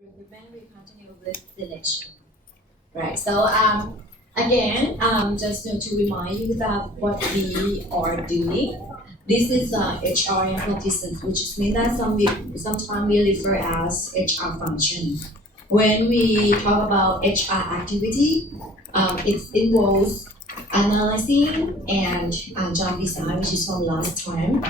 recruitment, we continue with selection. Right. So again, just to remind you that what we are doing, this is HR and practices, which means that sometimes we refer as HR function. When we talk about HR activity, it involves analyzing and job design, which is from last time.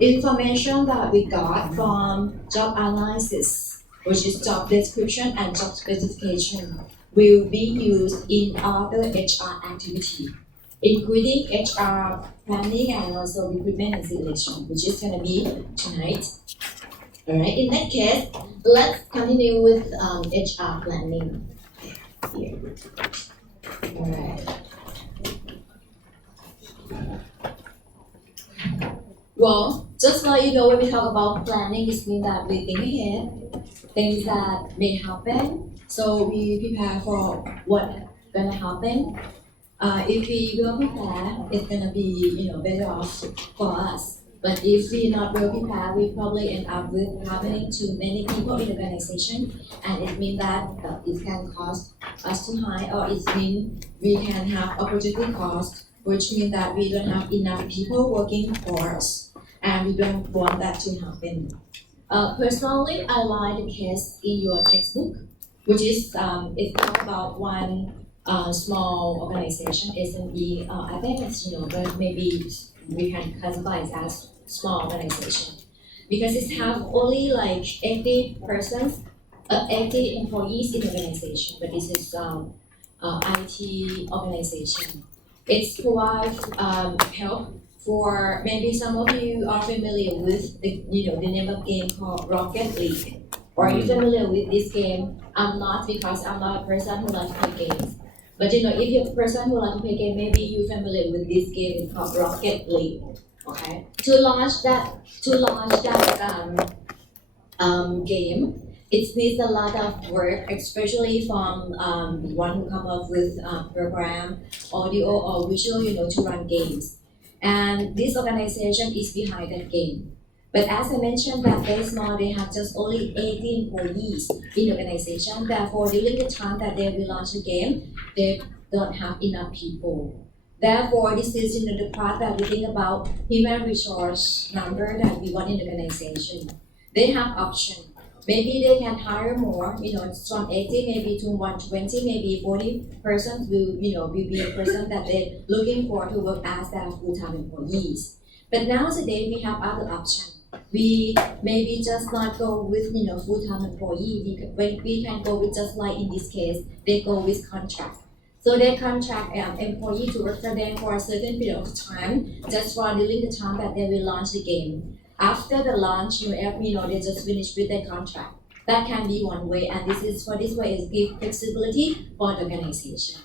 Information that we got from job analysis, which is job description and job specification, will be used in other HR activity, including HR planning and also recruitment and selection, which is going to be tonight. All right. In that case, let's continue with HR planning. Here. All right. Well, just like when we talk about planning, it means that we think ahead, things that may happen. So we prepare for what gonna happen. If we will prepare, it's gonna be better off for us. But if we not well prepared, we probably end up with happening to many people in the organization, and it means that it can cost us too high, or it means we can have opportunity cost, which means that we don't have enough people working for us, and we don't want that to happen. Personally, I like the case in your textbook, which is it's all about one small organization, SME. I think it's but maybe we can classify it as small organization because it have only like 80 persons, 80 employees in the organization, but this is IT organization. It's provide help for maybe some of you are familiar with the name of game called Rocket League. Or are you familiar with this game? I'm not because I'm not a person who likes to play games. But if you're a person who likes to play game, maybe you're familiar with this game. It's called Rocket League. Okay. To launch that game, it needs a lot of work, especially from the one who come up with program, audio or visual, to run games. And this organization is behind that game. But as I mentioned, that very small, they have just only 80 employees in the organization. Therefore, during the time that they will launch the game, they don't have enough people. Therefore, this is the part that we think about human resource number that we want in the organization. They have option. Maybe they can hire more, it's from 80 maybe to 120, maybe 40 persons will be a person that they're looking for to work as their full-time employees. But nowadays we have other options. We maybe just not go with full-time employee. We can go with just like in this case, they go with contract. So they contract employee to work for them for a certain period of time, just for during the time that they will launch the game. After the launch, they just finish with their contract. That can be one way, and this way is give flexibility for the organization.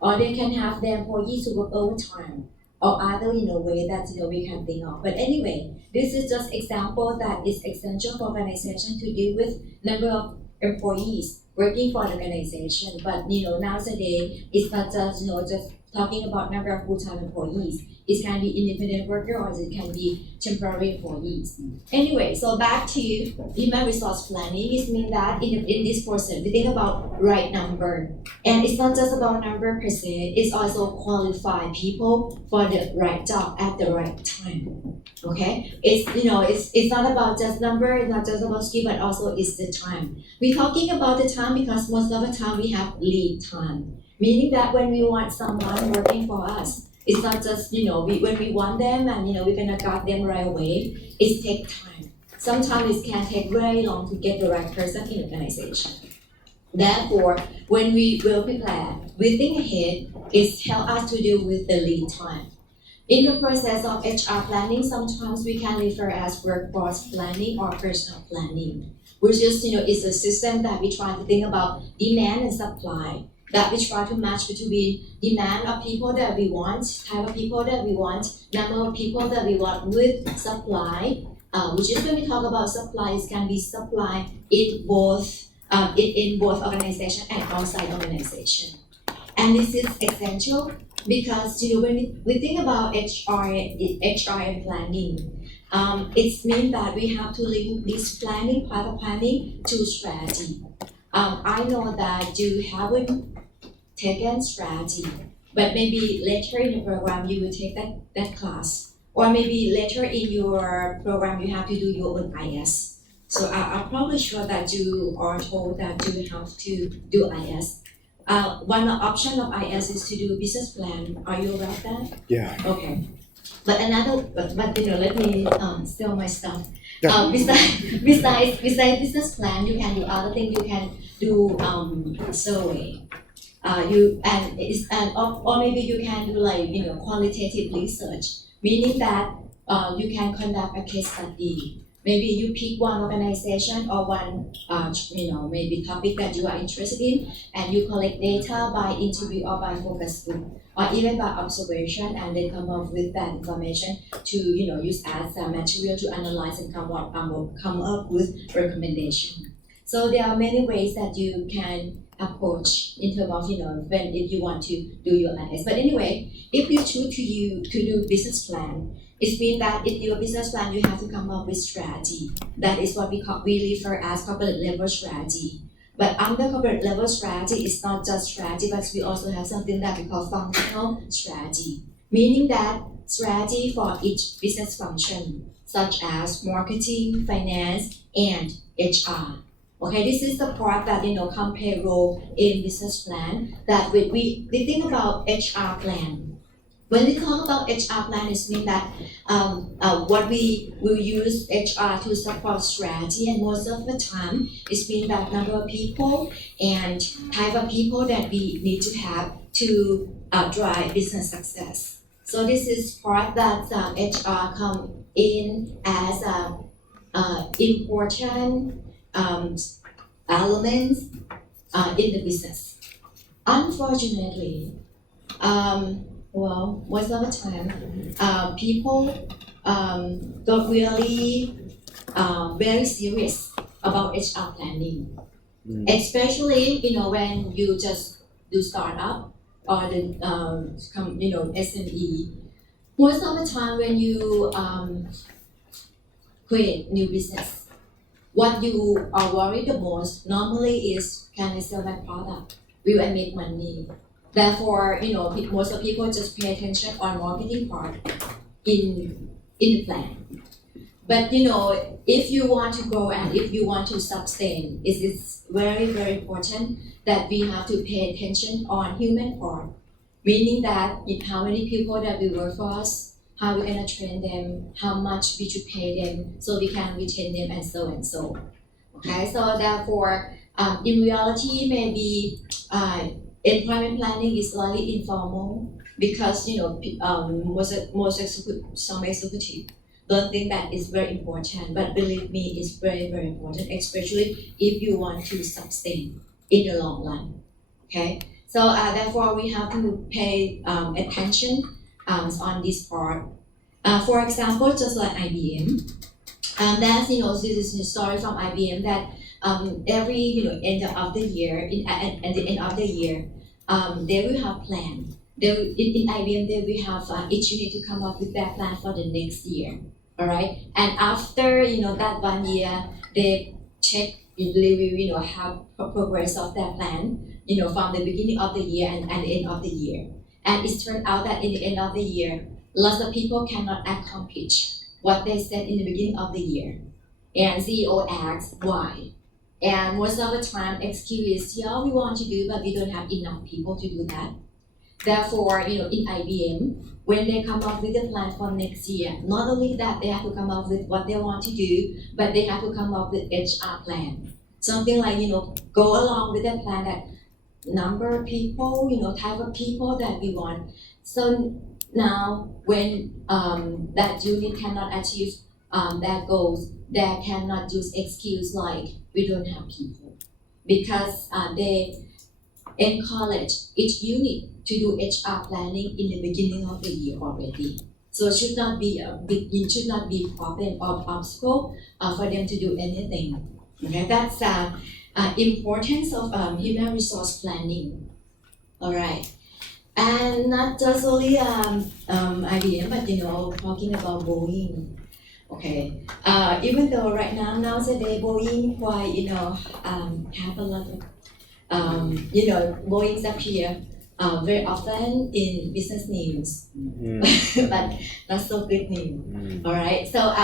Or they can have their employees to work overtime, or other way that we can think of. But anyway, this is just example that is essential for organization to deal with number of employees working for the organization. But nowadays it's not just just talking about number of full-time employees. It can be independent worker or it can be temporary employees. Anyway, so back to human resource planning. It means that in this process, we think about right number. And it's not just about number per se, it's also qualify people for the right job at the right time. Okay? It's not about just number, it's not just about skill, but also it's the time. We're talking about the time because most of the time we have lead time. Meaning that when we want someone working for us, it's not just, when we want them and, we're gonna got them right away. It takes time. Sometimes it can take very long to get the right person in the organization. Therefore, when we will prepare, we think ahead, it helps us to deal with the lead time. In the process of HR planning, sometimes we can refer as workforce planning or personal planning, which is, is a system that we try to think about demand and supply. That we try to match between demand of people that we want, type of people that we want, number of people that we want with supply, which is when we talk about supply, it can be supply in both organization and outside organization. And this is essential because when we think about HR and planning, It means that we have to link this planning, part of planning, to strategy. I know that you haven't taken strategy, but maybe later in the program you will take that class. Or maybe later in your program you have to do your own IS. So I'm probably sure that you are told that you have to do IS. One option of IS is to do business plan. Are you aware of that? Yeah. Okay. But let me sell my stuff. Yeah. Besides business plan, you can do other things. You can do survey. Or maybe you can do qualitative research, meaning that you can conduct a case study. Maybe you pick one organization or one maybe topic that you are interested in, and you collect data by interview or by focus group, or even by observation, and then come up with that information to use as material to analyze and come up with recommendation. So there are many ways that you can approach in terms of when if you want to do your IS. But anyway, if you choose to do business plan, it means that in your business plan you have to come up with strategy. That is what we refer as corporate level strategy. But under corporate level strategy, it's not just strategy, but we also have something that we call functional strategy, meaning that strategy for each business function, such as marketing, finance, and HR. Okay, this is the part that come payroll in business plan. That we think about HR plan. When we talk about HR plan, it means that what we will use HR to support strategy, and most of the time it means that number of people and type of people that we need to have to drive business success. So this is part that HR come in as important elements in the business. Unfortunately, most of the time, people don't really very serious about HR planning, especially when you just do startup or the SME. Most of the time, when you create new business, what you are worried the most normally is, can I sell my product? Will I make money? Therefore, most of people just pay attention on marketing part in the plan. But if you want to grow and if you want to sustain, it's very, very important that we have to pay attention on human part, meaning that how many people that will work for us, how we're gonna train them, how much we should pay them so we can retain them, and so and so. Okay, so therefore, in reality, maybe employment planning is slightly informal because most executive don't think that is very important, but believe me, it's very, very important, especially if you want to sustain in the long run. Okay, so therefore we have to pay attention on this part. For example, just like IBM, that's this is a story from IBM that every end of the year, at the end of the year, they will have plan. In IBM they will have each unit to come up with their plan for the next year. All right, and after that 1 year, they check they will have progress of their plan. From the beginning of the year and the end of the year. And it turned out that in the end of the year, lots of people cannot accomplish what they said in the beginning of the year. And CEO asks why. And most of the time, excuse is, yeah, we want to do, but we don't have enough people to do that. Therefore, in IBM, when they come up with a plan for next year, not only that they have to come up with what they want to do, but they have to come up with HR plan. Something like, go along with the plan that number of people, type of people that we want. So now when that unit cannot achieve their goals, they cannot use excuse like we don't have people, because they encourage each unit to do HR planning in the beginning of the year already. So it should not be it should not be problem or obstacle for them to do anything. Okay, that's importance of human resource planning. All right, and not just only IBM, but talking about Boeing. Okay. Even though right now nowadays Boeing quite have a lot of Boeings appear very often in business news, but not so good news. All right. So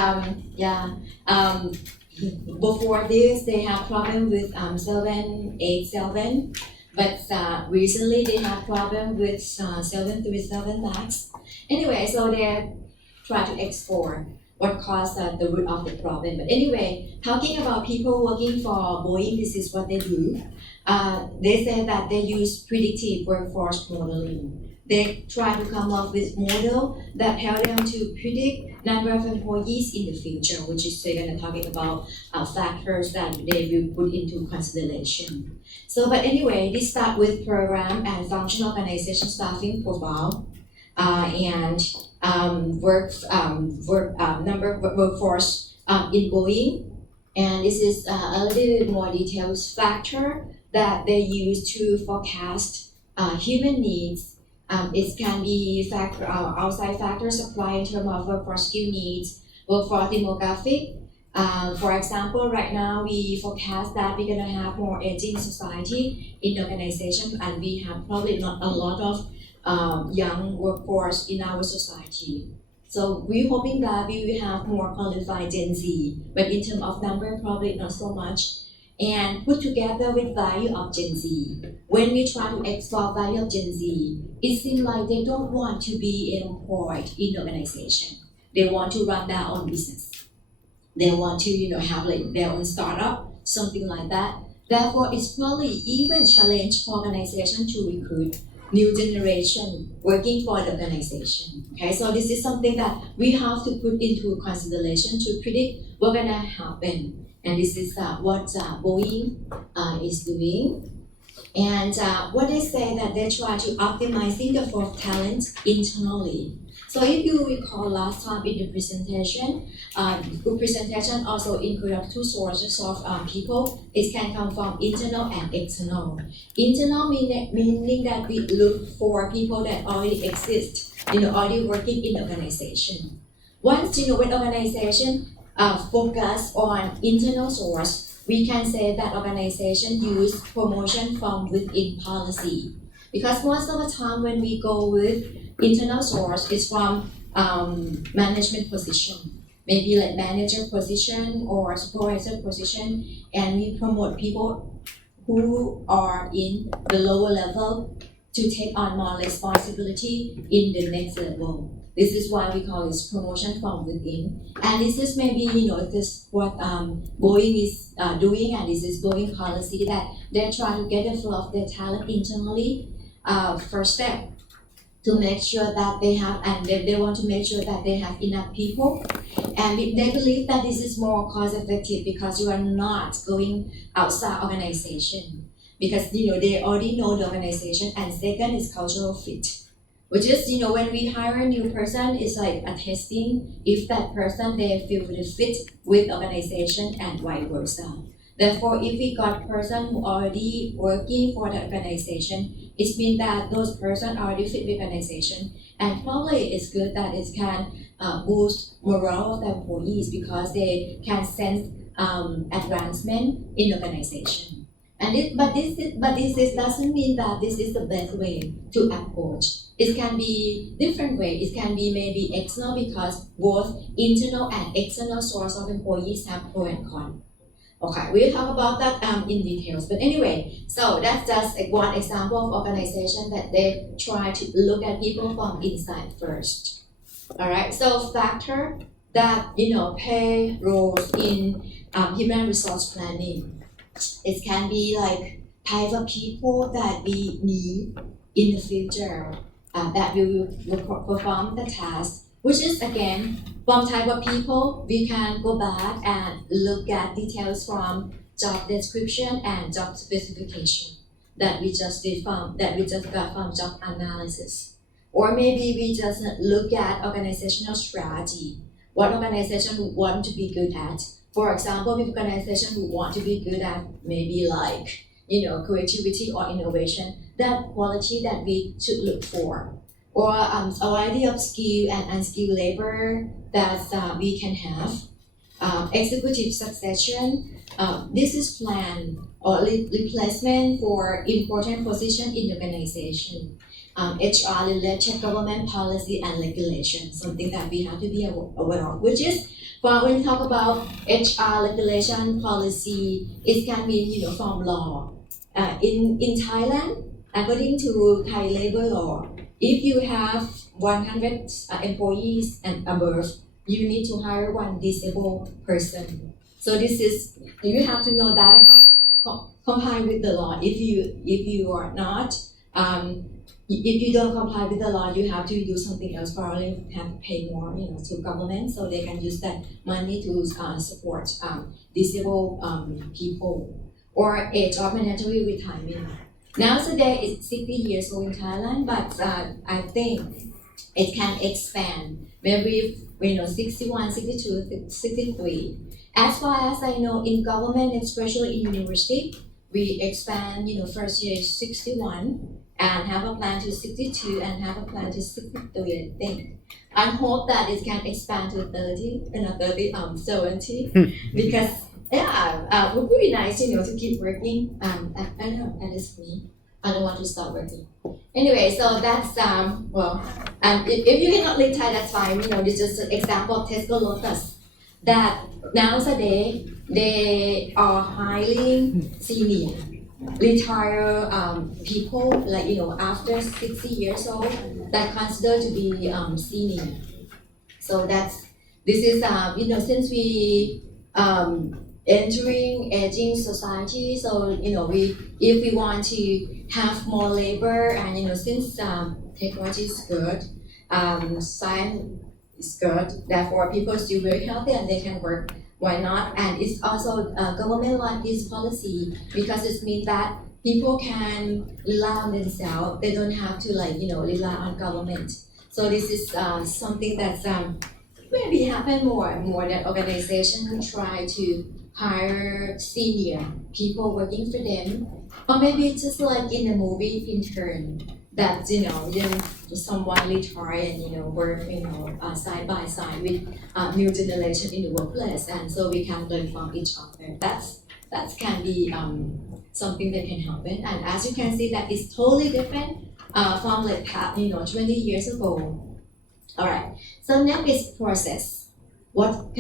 before this they have problem with 787, but recently they have problem with 737 Max. Anyway, so they try to explore what caused the root of the problem. But anyway, talking about people working for Boeing, this is what they do. They say that they use predictive workforce modeling. They try to come up with model that help them to predict number of employees in the future, which is they're going to talking about factors that they will put into consideration. So, but anyway, this start with program and function organization staffing profile, and workforce in Boeing, and this is a little bit more details factor that they use to forecast human needs. It can be outside factors apply in terms of workforce skill needs, workforce demographic. For example, right now we forecast that we're gonna have more aging society in the organization, and we have probably not a lot of young workforce in our society. So we're hoping that we will have more qualified Gen Z, but in terms of number, probably not so much. And put together with value of Gen Z. When we try to explore value of Gen Z, it seems like they don't want to be employed in the organization. They want to run their own business. They want to, have like their own startup, something like that. Therefore, it's probably even challenge for organization to recruit new generation working for the organization. Okay, so this is something that we have to put into consideration to predict what's gonna happen. And this is what Boeing is doing. And what they say that they try to optimizing the for talent internally. So if you recall last time in the presentation, good presentation also include two sources of people. It can come from internal and external. Internal meaning that we look for people that already exist, already working in the organization. Once when organization focus on internal source, we can say that organization use promotion from within policy. Because most of the time when we go with internal source, it's from management position, maybe like manager position or supervisor position, and we promote people who are in the lower level to take on more responsibility in the next level. This is why we call it promotion from within. And this is maybe, this is what Boeing is doing, and this is Boeing policy that they're trying to get the flow of their talent internally. First step, to make sure that they have, and they want to make sure that they have enough people. And they believe that this is more cost effective because you are not going outside organization. Because, they already know the organization. And second is cultural fit. Which is, when we hire a new person, it's like a testing if that person, they feel really fit with organization and vice versa. Therefore, if we got person who already working for the organization, it means that those person already fit with organization, and probably it's good that it can boost morale of the employees because they can sense advancement in the organization. But this doesn't mean that this is the best way to approach. It can be different way. It can be maybe external because both internal and external source of employees have pro and con. Okay, we'll talk about that in details. But anyway, so that's just one example of organization that they try to look at people from inside first. All right, so factor that play roles in human resource planning. It can be like type of people that we need in the future that will perform the task, which is again from type of people we can go back and look at details from job description and job specification that we just got from job analysis, or maybe we just look at organizational strategy, what organization would want to be good at. For example, if organization who want to be good at maybe like creativity or innovation, that quality that we should look for, or a variety of skilled and unskilled labor that we can have. Executive succession. This is plan or replacement for important position in the organization. HR related government policy and regulation, something that we have to be aware of, which is when we talk about HR regulation policy, it can be from law. In Thailand, according to Thai labor law, if you have 100 employees and above, you need to hire one disabled person. So this is you have to know that and comply with the law. If you are not, if you don't comply with the law, you have to do something else. Probably have to pay more, to government, so they can use that money to support disabled people or age of mandatory retirement. Nowadays it's 60 years old in Thailand, but I think it can expand. Maybe 61, 62, 63. As far as I know, in government, especially in university, we expand. First year is 61, and have a plan to 62, and have a plan to 63. I think. I hope that it can expand to 30, 70, because it would be nice, to keep working. I don't know, at least me. I don't want to stop working. Anyway, so that's if you cannot read Thai, that's fine. This is just an example of Tesco Lotus that nowadays they are hiring senior, retired people, like after 60 years old, that considered to be senior. So this is since we entering aging society, so if we want to have more labor, and since technology is good, science is good, therefore people still very healthy and they can work. Why not? And it's also government like this policy because it means that people can rely on themselves. They don't have to rely on government. So this is something that's maybe happen more and more, that organizations try to hire senior people working for them, or maybe just like in a movie intern that someone retire and work side by side with new generation in the workplace, and so we can learn from each other. That can be something that can happen, and as you can see that it's totally different from 20 years ago. All right. So next is process. What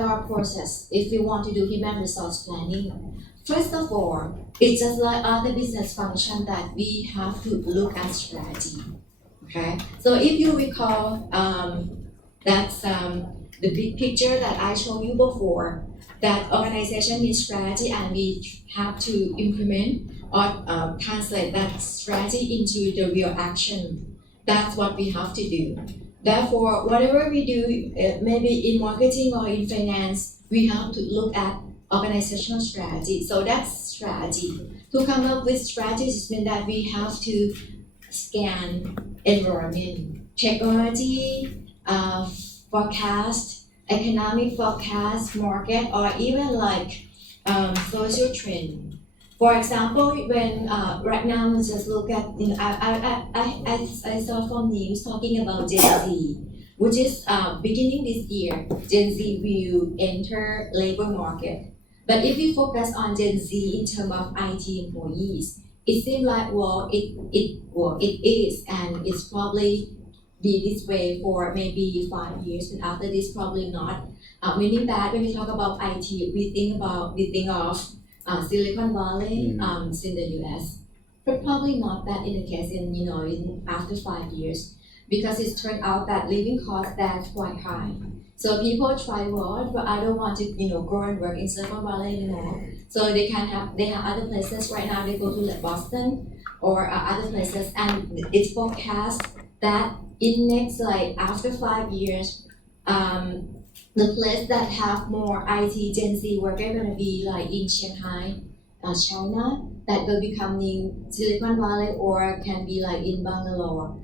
are process if we want to do human resource planning? First of all, it's just like other business function that we have to look at strategy. Okay. So if you recall, that's the big picture that I showed you before. That organization needs strategy, and we have to implement or translate that strategy into the real action. That's what we have to do. Therefore, whatever we do, maybe in marketing or in finance, we have to look at organizational strategy. So that's strategy. To come up with strategies means that we have to scan environment, technology, forecast, economic forecast, market, or even social trend. For example, when right now we just look at I saw from news talking about Gen Z, which is beginning this year, Gen Z will enter labor market. But if we focus on Gen Z in terms of IT employees, it seems like it is, and it's probably be this way for maybe 5 years, and after this probably not. Meaning that when we talk about IT, we think of Silicon Valley in the US, but probably not that in the case in after 5 years, because it's turned out that living costs that's quite high. So people try but I don't want to go and work in Silicon Valley anymore. So they have other places right now. They go to Boston or other places, and it's forecast that in next after 5 years, the place that have more IT Gen Z workers going to be in Shanghai, China, that will become new Silicon Valley, or can be in Bangalore,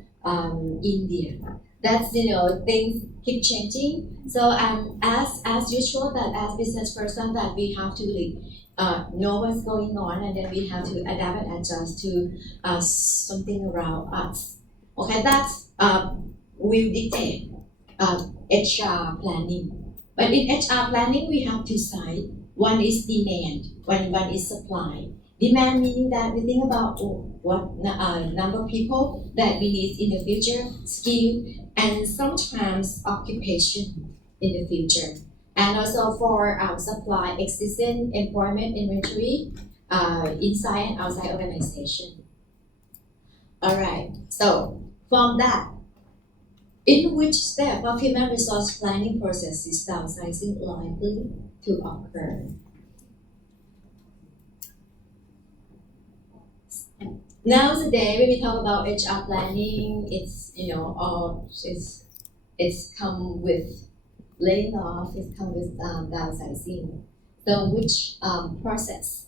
India. That's things keep changing. So as usual, that as business person that we have to know what's going on, and then we have to adapt and adjust to something around us. Okay, that's will dictate HR planning. But in HR planning, we have two sides. One is demand, one is supply. Demand meaning that we think about what number of people that we need in the future, skill, and sometimes occupation in the future. And also for supply, existing employment inventory inside and outside organization. All right, so from that, in which step of human resource planning process is downsizing likely to occur? Nowadays, when we talk about HR planning, it's it's come with laying off, it's come with downsizing. So which process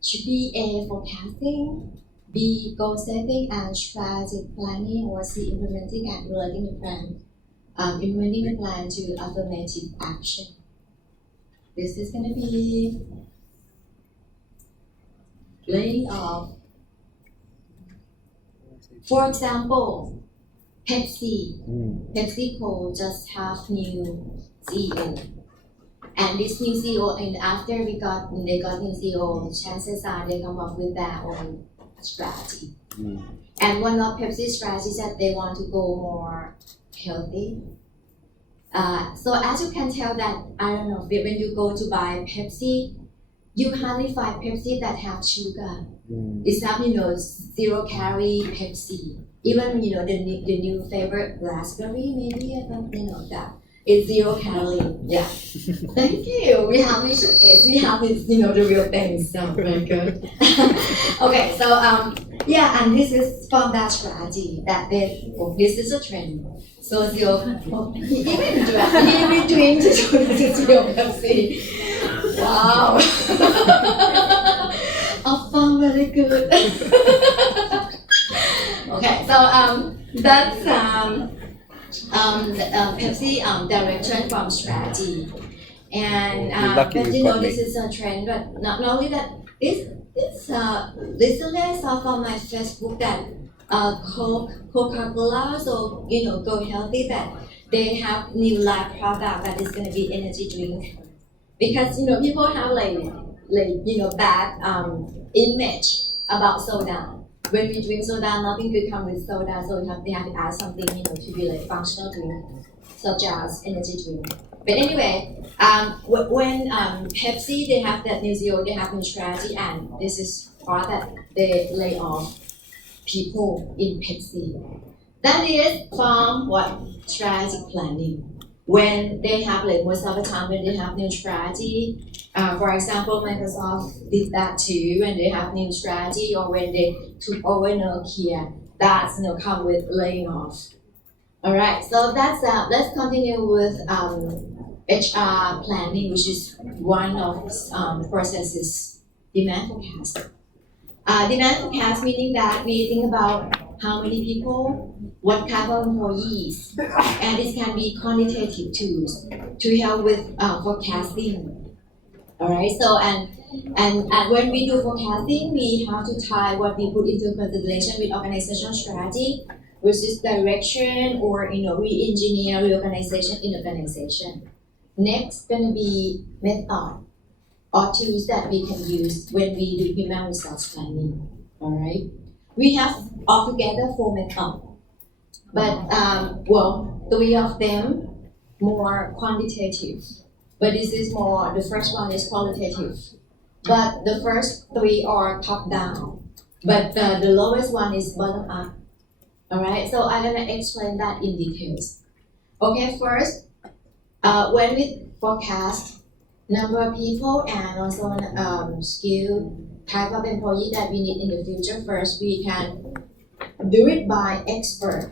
should be A, forecasting, B, goal setting and strategic planning, or C, implementing and relating the plan, implementing the plan to affirmative action. This is going to be laying off. For example, PepsiCo just have new CEO. And this new CEO, and after they got new CEO, chances are they come up with their own strategy. And one of Pepsi's strategies that they want to go more healthy. So as you can tell that, I don't know, when you go to buy Pepsi, you hardly find Pepsi that have sugar. It's have, 0 calorie Pepsi. Even, the new favorite raspberry, maybe, I don't that. It's 0 calorie. Yeah. Thank you. We have this. We have this. The real things. So very good. Okay. So yeah, and this is from that strategy that this is a trend. So even doing this is real Pepsi. Wow. I found very good. Okay. So that's Pepsi direction from strategy, and but this is a trend. But not only that, it's recently I saw from my Facebook that Coca-Cola, so Go Healthy, that they have new live product that is going to be energy drink, because people have bad image about soda. When we drink soda, nothing good comes with soda, so they have to add something, to be like functional drink, such as energy drink. But anyway, when Pepsi, they have that new CEO, they have new strategy, and this is part that they lay off people in Pepsi. That is from what? Strategic planning. When they have most of the time when they have new strategy, for example, Microsoft did that too when they have new strategy, or when they took over Nokia, that's come with laying off. All right, so that's let's continue with HR planning, which is one of processes. Demand forecast. Demand forecast meaning that we think about how many people, what type of employees, and this can be quantitative tools to help with forecasting. All right. So and when we do forecasting, we have to tie what we put into consideration with organizational strategy, which is direction or re-engineer reorganization in organization. Next, gonna be method or tools that we can use when we do human resource planning. All right. We have altogether 4 methods, but 3 of them more quantitative. But this is more, the first one is qualitative. But the first 3 are top down. But the lowest one is bottom up. Alright, so I'm gonna explain that in details. Okay, first, when we forecast number of people and also skill type of employee that we need in the future, first we can do it by expert.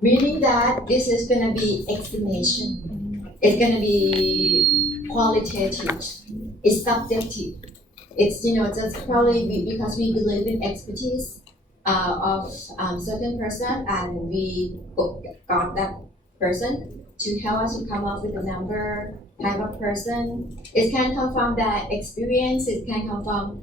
Meaning that this is gonna be estimation. It's going to be qualitative. It's subjective. It's just probably because we believe in expertise of certain person, and we got that person to help us to come up with a number type of person. It can come from that experience. It can come from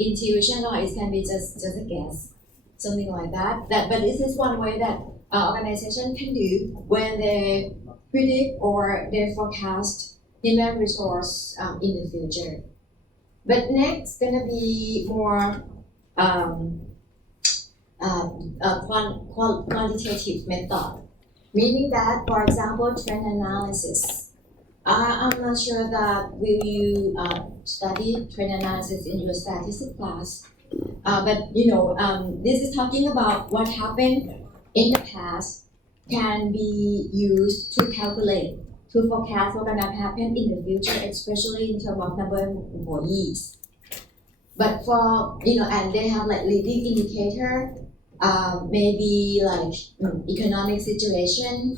intuition, or it can be just a guess, something like that. But this is one way that organization can do when they predict or they forecast human resource in the future. But next, gonna be more quantitative method, meaning that, for example, trend analysis. I'm not sure that will you study trend analysis in your statistics class, but this is talking about what happened in the past can be used to calculate, to forecast what's gonna happen in the future, especially in terms of number of employees. But for and they have like leading indicator, maybe like economic situation,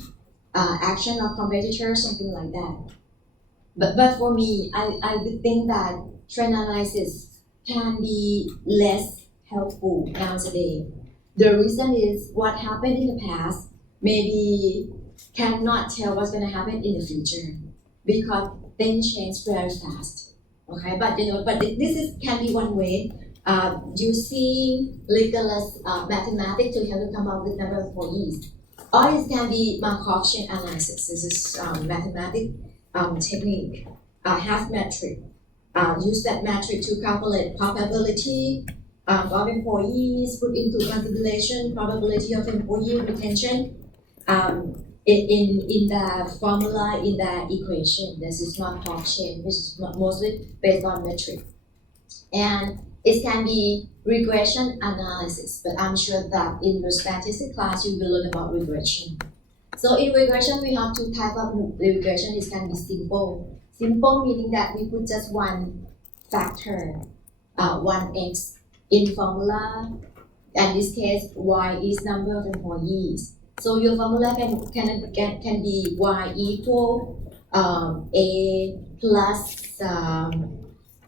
action of competitors, something like that. But for me, I would think that trend analysis can be less helpful nowadays. The reason is what happened in the past maybe cannot tell what's going to happen in the future because things change very fast. Okay, but this can be one way. Using rigorous mathematics to help you come up with number of employees. Or it can be Markov-Chain analysis. This is mathematics technique. Has metric. Use that metric to calculate probability of employees, put into consideration probability of employee retention in the formula, in the equation. This is Markov-Chain, which is mostly based on metric. And it can be regression analysis, but I'm sure that in your statistics class you will learn about regression. So in regression, we have two types of regression. It can be simple. Simple meaning that we put just one factor, one x in formula. In this case, y is number of employees. So your formula can be y equal a plus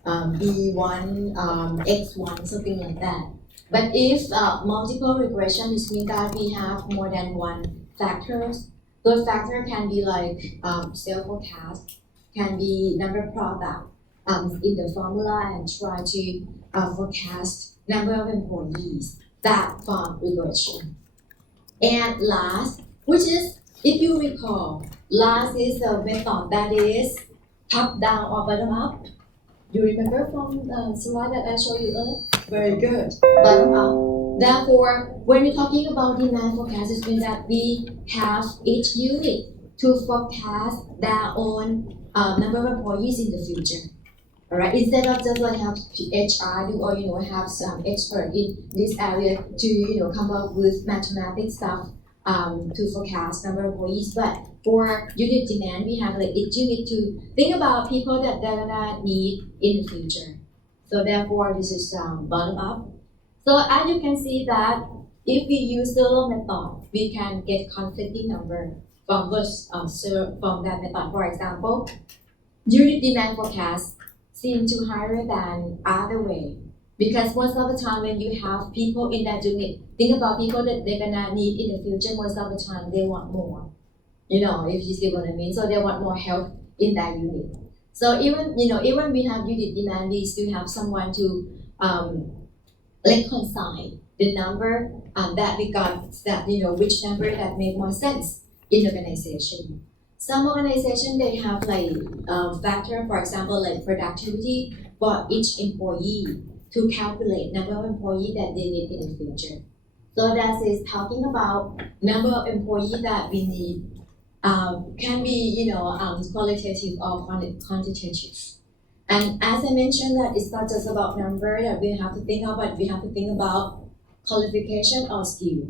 b1 x1, something like that. But if multiple regression, it means that we have more than one factors. Those factors can be like sales forecast, can be number product in the formula and try to forecast number of employees. That form regression. And last, which is, if you recall, last is a method that is top down or bottom up. You remember from the slide that I showed you earlier? Very good. Bottom up. Therefore, when we're talking about demand forecast, it means that we have each unit to forecast their own number of employees in the future. All right. Instead of just like have HR do or have some expert in this area to come up with mathematics stuff to forecast number of employees, but for unit demand, we have like each unit to think about people that they're gonna need in the future. So therefore, this is bottom up. So as you can see that if we use the method, we can get conflicting number from that method. For example, unit demand forecast seem to higher than other way. Because most of the time when you have people in that unit, think about people that they're gonna need in the future, most of the time they want more. If you see what I mean. So they want more help in that unit. So even we have unit demand, we still have someone to reconcile the number that we got, that which number that make more sense in the organization. Some organization they have like factor, for example, like productivity for each employee to calculate number of employees that they need in the future. So that is talking about number of employees that we need. Can be qualitative or quantitative. And as I mentioned, that it's not just about number that we have to think about, but we have to think about qualification or skill.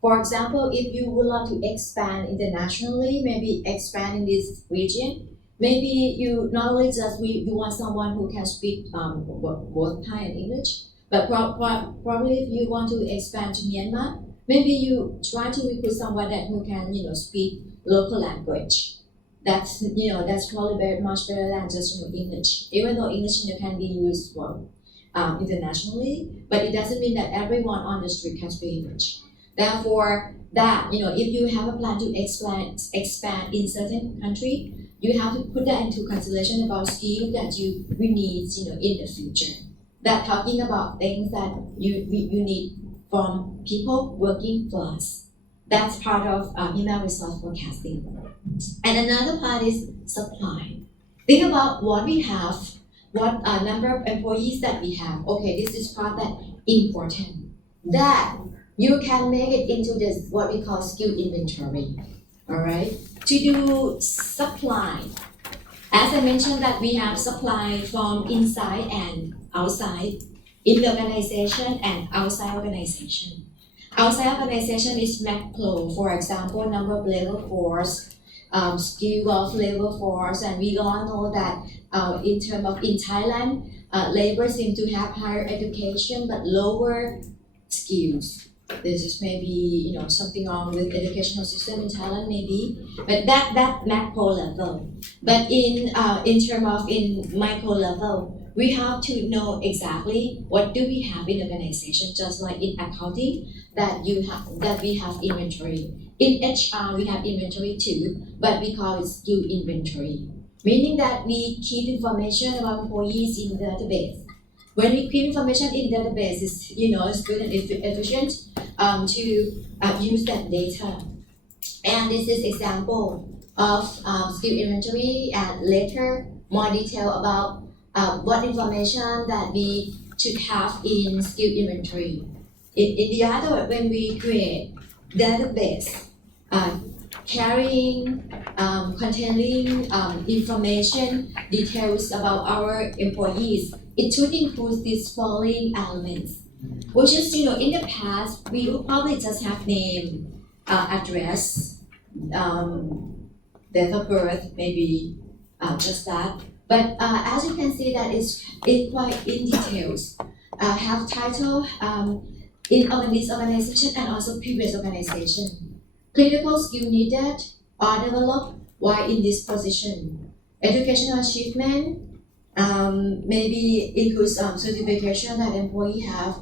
For example, if you would like to expand internationally, maybe expand in this region, maybe you not only just you want someone who can speak both Thai and English, but probably if you want to expand to Myanmar, maybe you try to recruit someone who can speak local language. That's probably very much better than just English. Even though English can be used internationally, but it doesn't mean that everyone on the street can speak English. Therefore, if you have a plan to expand in certain country, you have to put that into consideration about skills that we need in the future. That talking about things that you need from people working for us. That's part of human resource forecasting. And another part is supply. Think about what we have, what number of employees that we have. Okay, this is part that important. That you can make it into this what we call skill inventory. All right. To do supply, as I mentioned that we have supply from inside and outside in the organization and outside organization. Outside organization is macro, for example, number of labor force, skill of labor force, and we all know that in terms of in Thailand, labor seem to have higher education but lower skills. This is maybe something wrong with educational system in Thailand maybe, but that macro level. But in terms of in micro level, we have to know exactly what do we have in organization, just like in accounting that we have inventory. In HR we have inventory too, but we call it skill inventory, meaning that we keep information about employees in the database. When we keep information in database, it's good and efficient to use that data. And this is example of skill inventory, and later more detail about what information that we should have in skill inventory. In the other, when we create database, carrying, containing information, details about our employees, it should include these following elements, which is, in the past, we would probably just have name, address, date of birth, maybe just that. But as you can see that it's quite in details, have title in this organization and also previous organization. Critical skill needed or developed while in this position. Educational achievement, maybe includes certification that employee have,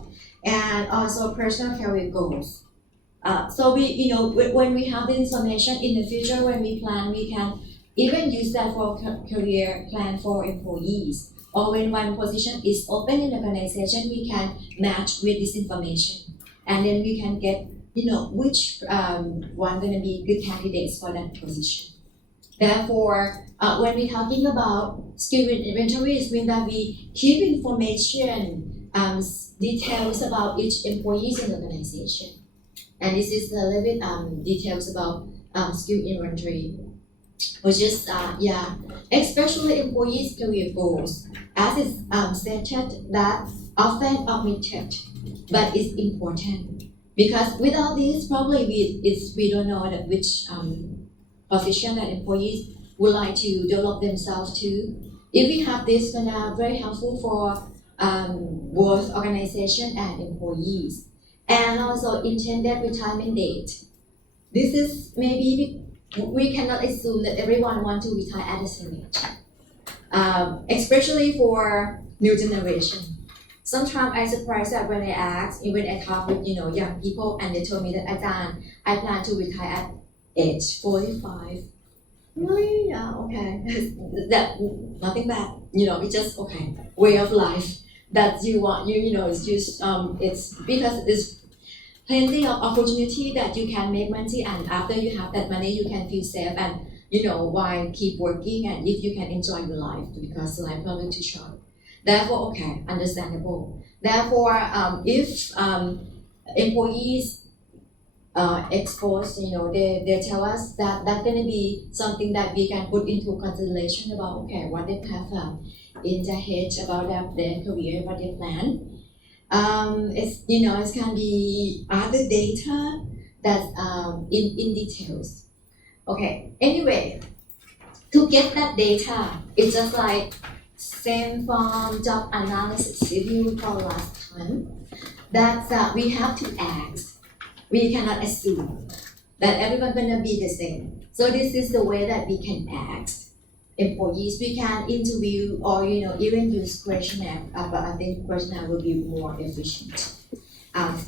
and also personal career goals. So we, when we have the information in the future, when we plan, we can even use that for career plan for employees. Or when one position is open in the organization, we can match with this information, and then we can get, which one going to be good candidates for that position. Therefore, when we're talking about skill inventory, it means that we keep information, details about each employees in the organization. And this is a little bit details about skill inventory, which is, especially employees' career goals, as is stated that often omitted, but it's important. Because without this, probably we don't know that which position that employees would like to develop themselves to. If we have this, then very helpful for both organization and employees. And also intended retirement date. This is maybe we cannot assume that everyone wants to retire at the same age, especially for new generation. Sometimes I surprised that when I ask, when I talk with young people, and they told me that I plan to retire at age 45. Really? Yeah, okay. That nothing bad. It's just okay. Way of life that you want. It's just it's because it's plenty of opportunity that you can make money, and after you have that money, you can feel safe and why keep working, and if you can enjoy your life, because life probably too short. Therefore, okay, understandable. Therefore, if employees exposed, they tell us that that's going to be something that we can put into consideration about, okay, what they have in their head about their career, what they plan. It can be other data that's in details. Okay, anyway, to get that data, it's just like same from job analysis review for last time, that we have to ask. We cannot assume that everyone's gonna be the same. So this is the way that we can ask employees. We can interview or even use questionnaire, but I think questionnaire will be more efficient,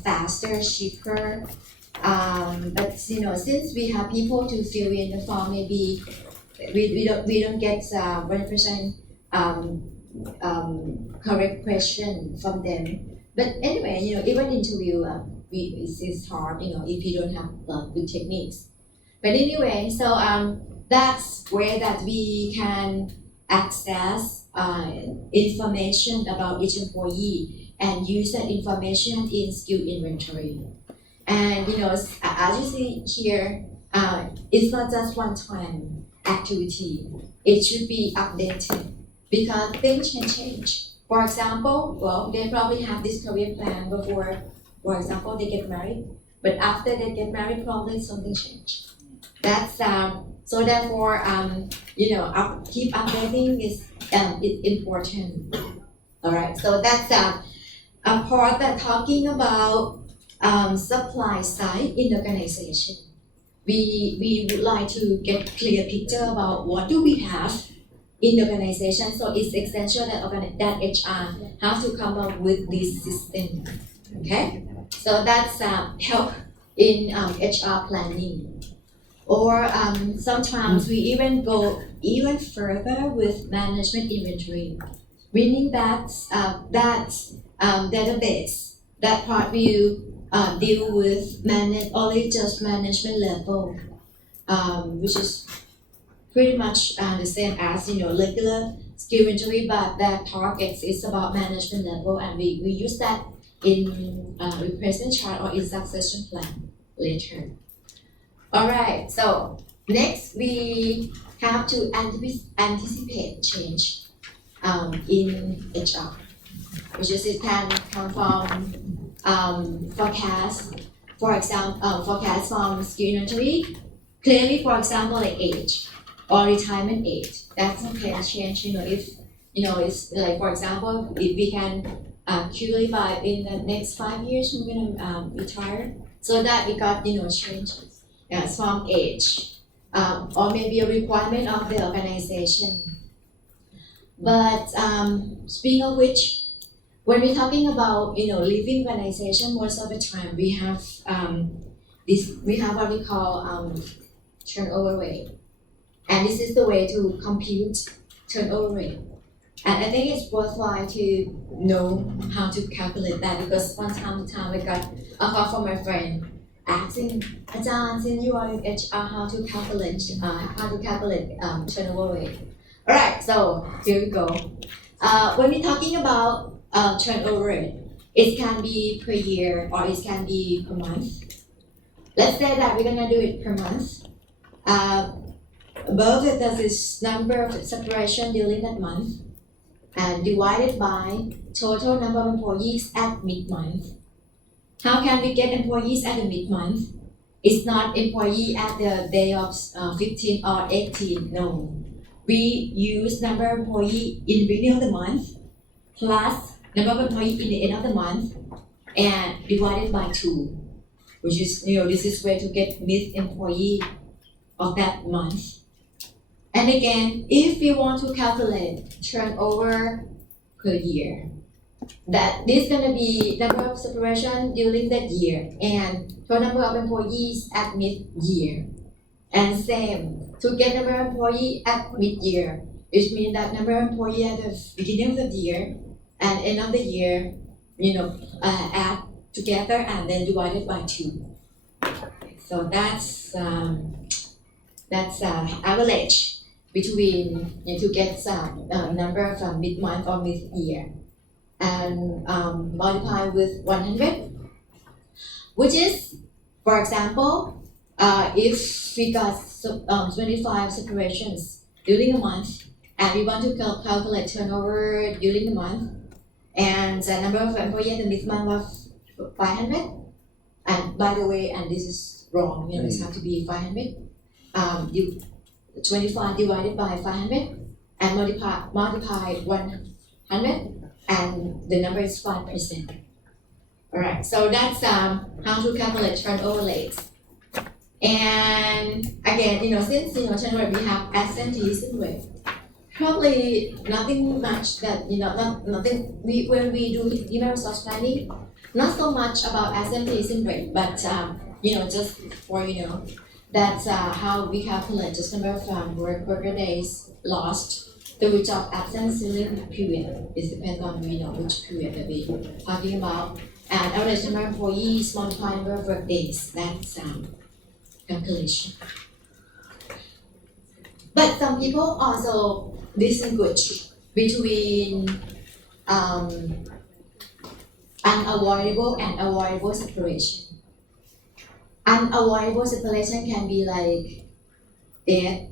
faster, cheaper. But since we have people to fill in the form, maybe we don't get 100% correct question from them. But anyway, even interview it's hard, if you don't have good techniques. But anyway, so that's where that we can access information about each employee and use that information in skill inventory. And as you see here, it's not just one-time activity. It should be updated because things can change. For example, well, they probably have this career plan before, for example, they get married. But after they get married, probably something changed. That's so therefore, keep updating is important. All right, so that's a part that talking about supply side in the organization. We would like to get clear picture about what do we have in the organization. So it's essential that HR have to come up with this system. Okay, so that's help in HR planning. Or sometimes we even go even further with management inventory, meaning that database, that part will deal with only just management level, which is pretty much the same as regular skill inventory, but that targets is about management level, and we use that in replacement chart or in succession plan later. All right, so next we have to anticipate change in HR, which is it can come from forecast, for example, forecast from skill inventory, clearly, for example, like age or retirement age. That's okay change, if it's like, for example, if we can clearly by in the next 5 years we're gonna retire, so that we got changes. Yes, from age, or maybe a requirement of the organization. But speaking of which, when we're talking about leaving organization, most of the time we have what we call turnover rate, and this is the way to compute turnover rate. And I think it's worthwhile to know how to calculate that, because from time to time I got a call from my friend asking, Ajahn, since you are in HR, how to calculate turnover rate. All right, so here we go. When we're talking about turnover rate, it can be per year or it can be per month. Let's say that we're gonna do it per month. Above it, there's this number of separation during that month, and divided by total number of employees at mid-month. How can we get employees at the mid-month? It's not employee at the day of 15 or 18, no. We use number of employee in the beginning of the month plus number of employee in the end of the month and divided by 2, which is, this is where to get mid-employee of that month. And again, if we want to calculate turnover per year, that this is going to be number of separation during that year and total number of employees at mid-year. And same, to get number of employee at mid-year, which means that number of employee at the beginning of the year and end of the year, add together and then divided by 2. So that's average between to get some number from mid-month or mid-year, and multiply with 100, which is, for example, if we got 25 separations during a month and we want to calculate turnover during the month, and the number of employees in the mid-month was 500, and by the way, and this is wrong, it has to be 500, 25 divided by 500 and multiply 100, and the number is 5%. All right, so that's how to calculate turnover rates. And again, since turnover we have absenteeism rate, probably nothing much that nothing. When we do human resource planning, not so much about absenteeism rate, but just for that's how we calculate just number of worker days lost through job absence during the period. It depends on which period that we're talking about. and average number of employees multiplied number of work days. That's calculation. But some people also distinguish between unavoidable and avoidable separation. Unavoidable separation can be like death,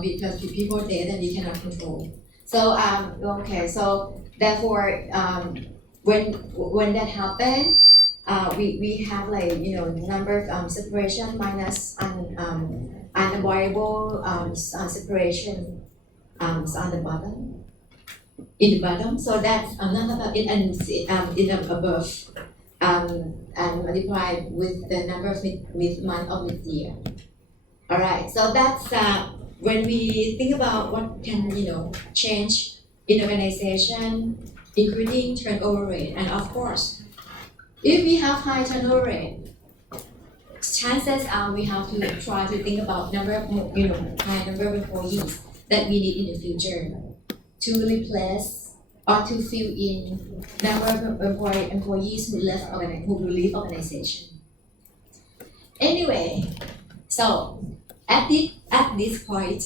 because people dead and we cannot control. So so therefore when that happens, we have like number of separation minus unavoidable separation on the bottom. In the bottom, so that's not about it and in the above and multiplied with the number of month of the year. All right, so that's when we think about what can change in organization, including turnover rate, and of course, if we have high turnover rate, chances are we have to try to think about number of high number of employees that we need in the future to replace or to fill in number of employees who leave organization. Anyway, so at this point,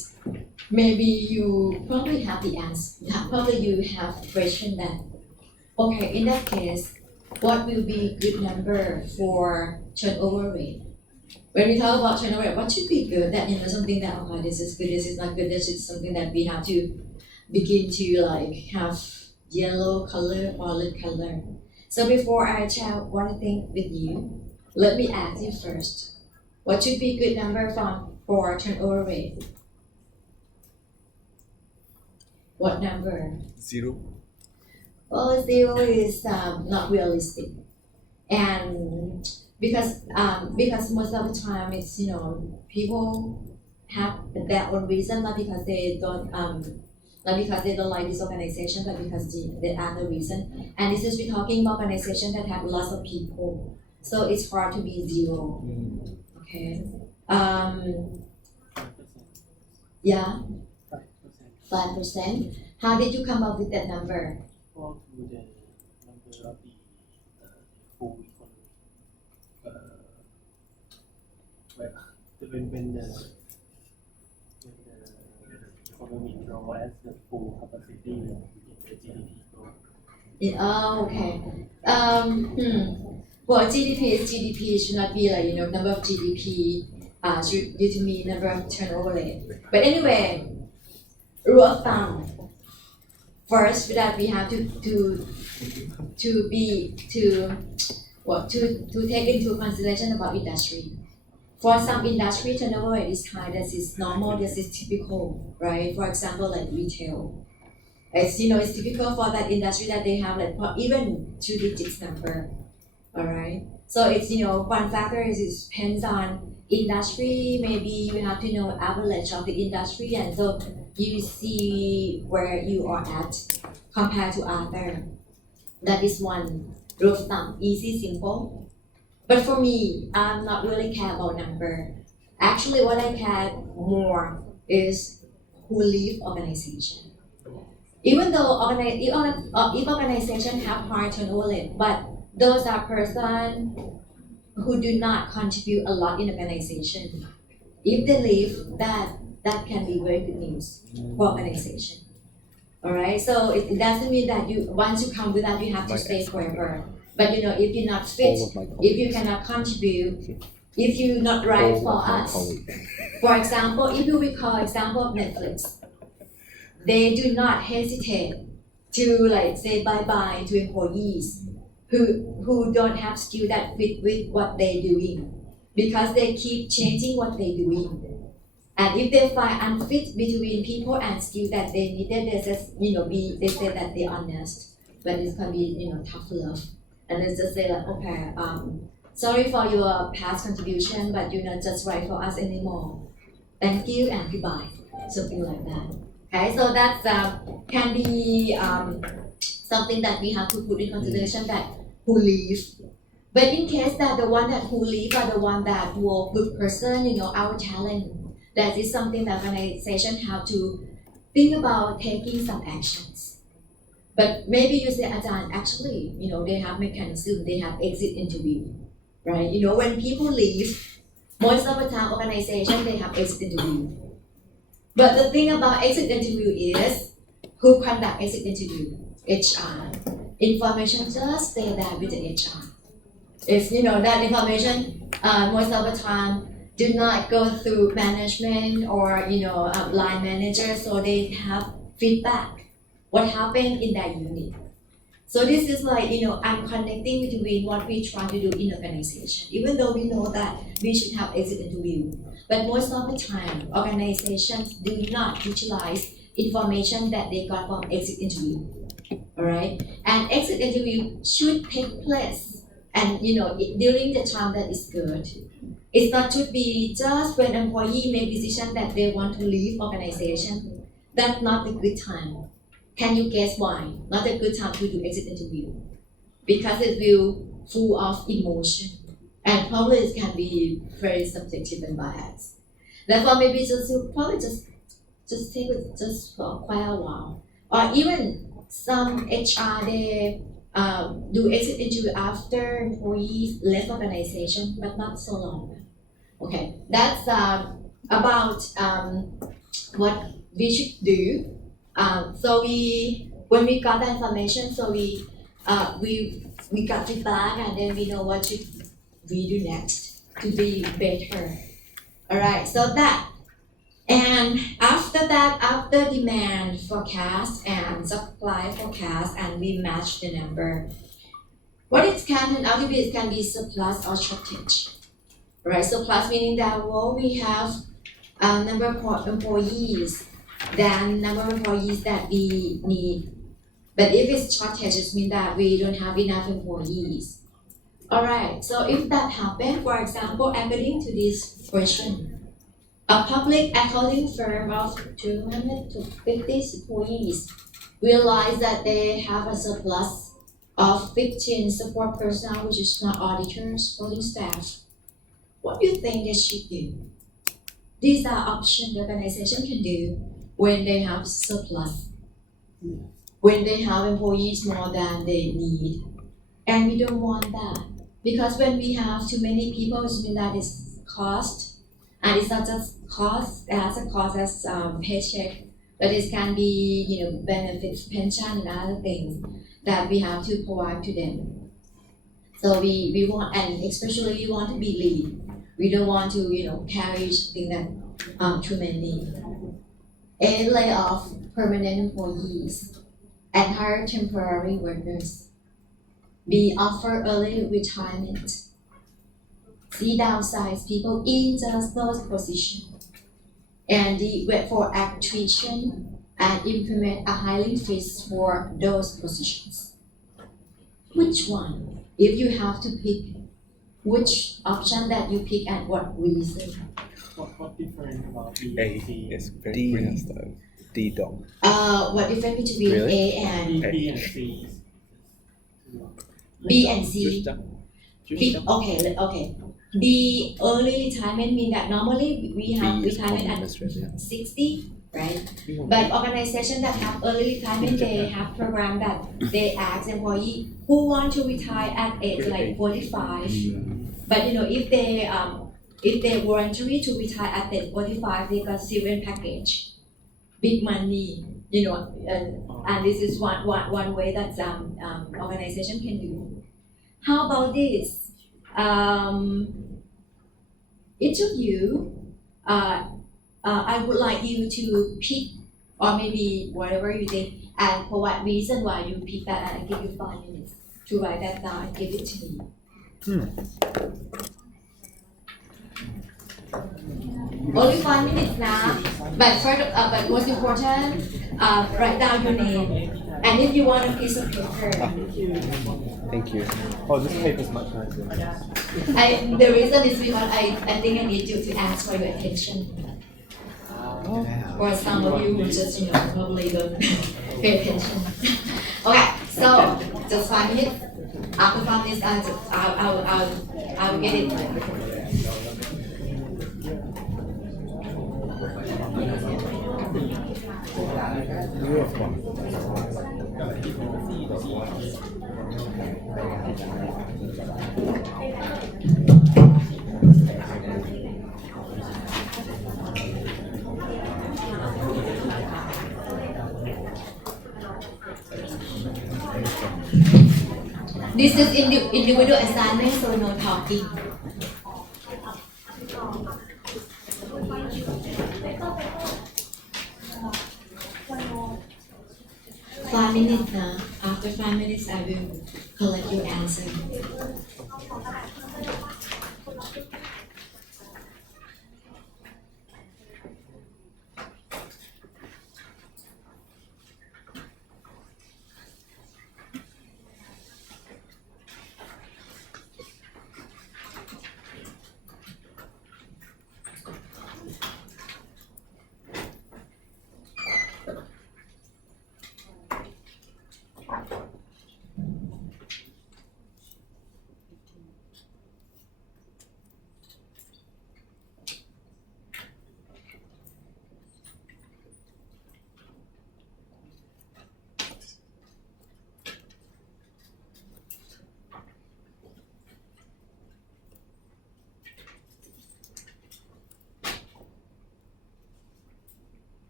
maybe you probably have the answer. Probably you have a question that, okay, in that case, what will be good number for turnover rate? When we talk about turnover rate, what should be good? That something that this is good, this is not good. This is something that we have to begin to have yellow color or red color. So before I share one thing with you, let me ask you first. What should be good number for turnover rate? What number? 0. Well, 0 is not realistic, and because most of the time it's people have their own reason, not because they don't like this organization, but because there are other reason. And this is we're talking about organization that have lots of people, so it's hard to be 0. Okay. Yeah. 5%. How did you come up with that number? Well, to the number of the full economy. When the economy grow as the full capacity, the GDP grow. Okay. Well, GDP should not be like number of GDP should due to me number of turnover rate. But anyway, rule of thumb. First, that we have to take into consideration about industry. For some industry, turnover rate is high. This is normal. This is typical, right? For example, like retail. It's it's typical for that industry that they have like even 2 digits number. All right. So it's one factor is it depends on industry. Maybe you have to know average of the industry, and so you see where you are at compared to other. That is one rule of thumb, easy, simple. But for me, I'm not really care about number. Actually, what I care more is who leave organization. Even though if organization have high turnover rate, but those are person who do not contribute a lot in organization. If they leave, that can be very good news for organization. All right, so it doesn't mean that once you come with that you have to stay forever. But if you're not fit, if you cannot contribute, if you're not right for us. For example, if you recall example of Netflix, they do not hesitate to say bye-bye to employees who don't have skill that fit with what they're doing, because they keep changing what they're doing. And if they find unfit between people and skill that they needed, they just they say that they're honest, but it can be tough love, and they just say like, okay, sorry for your past contribution, but you're not just right for us anymore. Thank you and goodbye, something like that. Okay, so that can be something that we have to put in consideration, that who leave. But in case that the one that who leave are the one that were good person, our talent, that is something that organization have to think about taking some actions. But maybe you say, Ajahn, actually, they have mechanism, they have exit interview, right? When people leave, most of the time organization, they have exit interview. But the thing about exit interview is, who conduct exit interview? HR. Information just stay there with the HR. It's, that information, most of the time, do not go through management or, line manager, so they have feedback. What happened in that unit. So this is like, I'm connecting between what we try to do in organization, even though we know that we should have exit interview. But most of the time, organizations do not utilize information that they got from exit interview. All right? And exit interview should take place and, during the time that is good. It's not to be just when employee make decision that they want to leave organization. That's not the good time. Can you guess why? Not a good time to do exit interview. Because it will full of emotion. And probably it can be very subjective and biased. Therefore, maybe probably just take it just for quite a while. Or even some HR, they do exit interview after employees left organization, but not so long. Okay, that's about what we should do. So when we got the information, so we got feedback, and then we know what should we do next to be better. All right, so that, and after that, after demand forecast and supply forecast, and we match the number, what it can and out it can be surplus or shortage. Right, surplus meaning that we have a number of employees than number of employees that we need. But if it's shortage, it means that we don't have enough employees. Alright, so if that happens, for example, according to this question, a public accounting firm of 250 employees realized that they have a surplus of 15 support personnel, which is not auditors, supporting staff. What do you think they should do? These are options the organization can do when they have surplus, when they have employees more than they need. And we don't want that. Because when we have too many people, it means that it's cost. And it's not just cost, it has a cost as paycheck, but it can be, benefits, pension, and other things that we have to provide to them. So we want, and especially we want to be lean. We don't want to, carry things that too many. And lay off permanent employees and hire temporary workers. We offer early retirement. We downsize people in just those positions. And wait for attrition and implement a hiring freeze for those positions. Which one? If you have to pick, which option that you pick and what reason? What difference about B A and C? is very D dog. What difference between Really? A and B and C. B and C? B, okay. B early retirement means that normally we have retirement at 60, right? But organizations that have early retirement, they have program that they ask employee who want to retire at age like 45. But if they voluntary to retire at age 45, they got silver package, big money, and this is one way that organization can do. How about this? Each of you, I would like you to pick, or maybe whatever you think, and for what reason why you pick that, and I give you 5 minutes to write that down and give it to me. Only 5 minutes now, but but most important, write down your name, and if you want a piece of paper. Thank you. Oh, this paper is much nicer. The reason is because I think I need you to ask for your attention. For some of you who just probably don't pay attention. Okay, so just 5 minutes. After 5 minutes, I'll get it. Beautiful. This is individual assignment, so no talking. Five minutes now. After 5 minutes, I will collect your answer.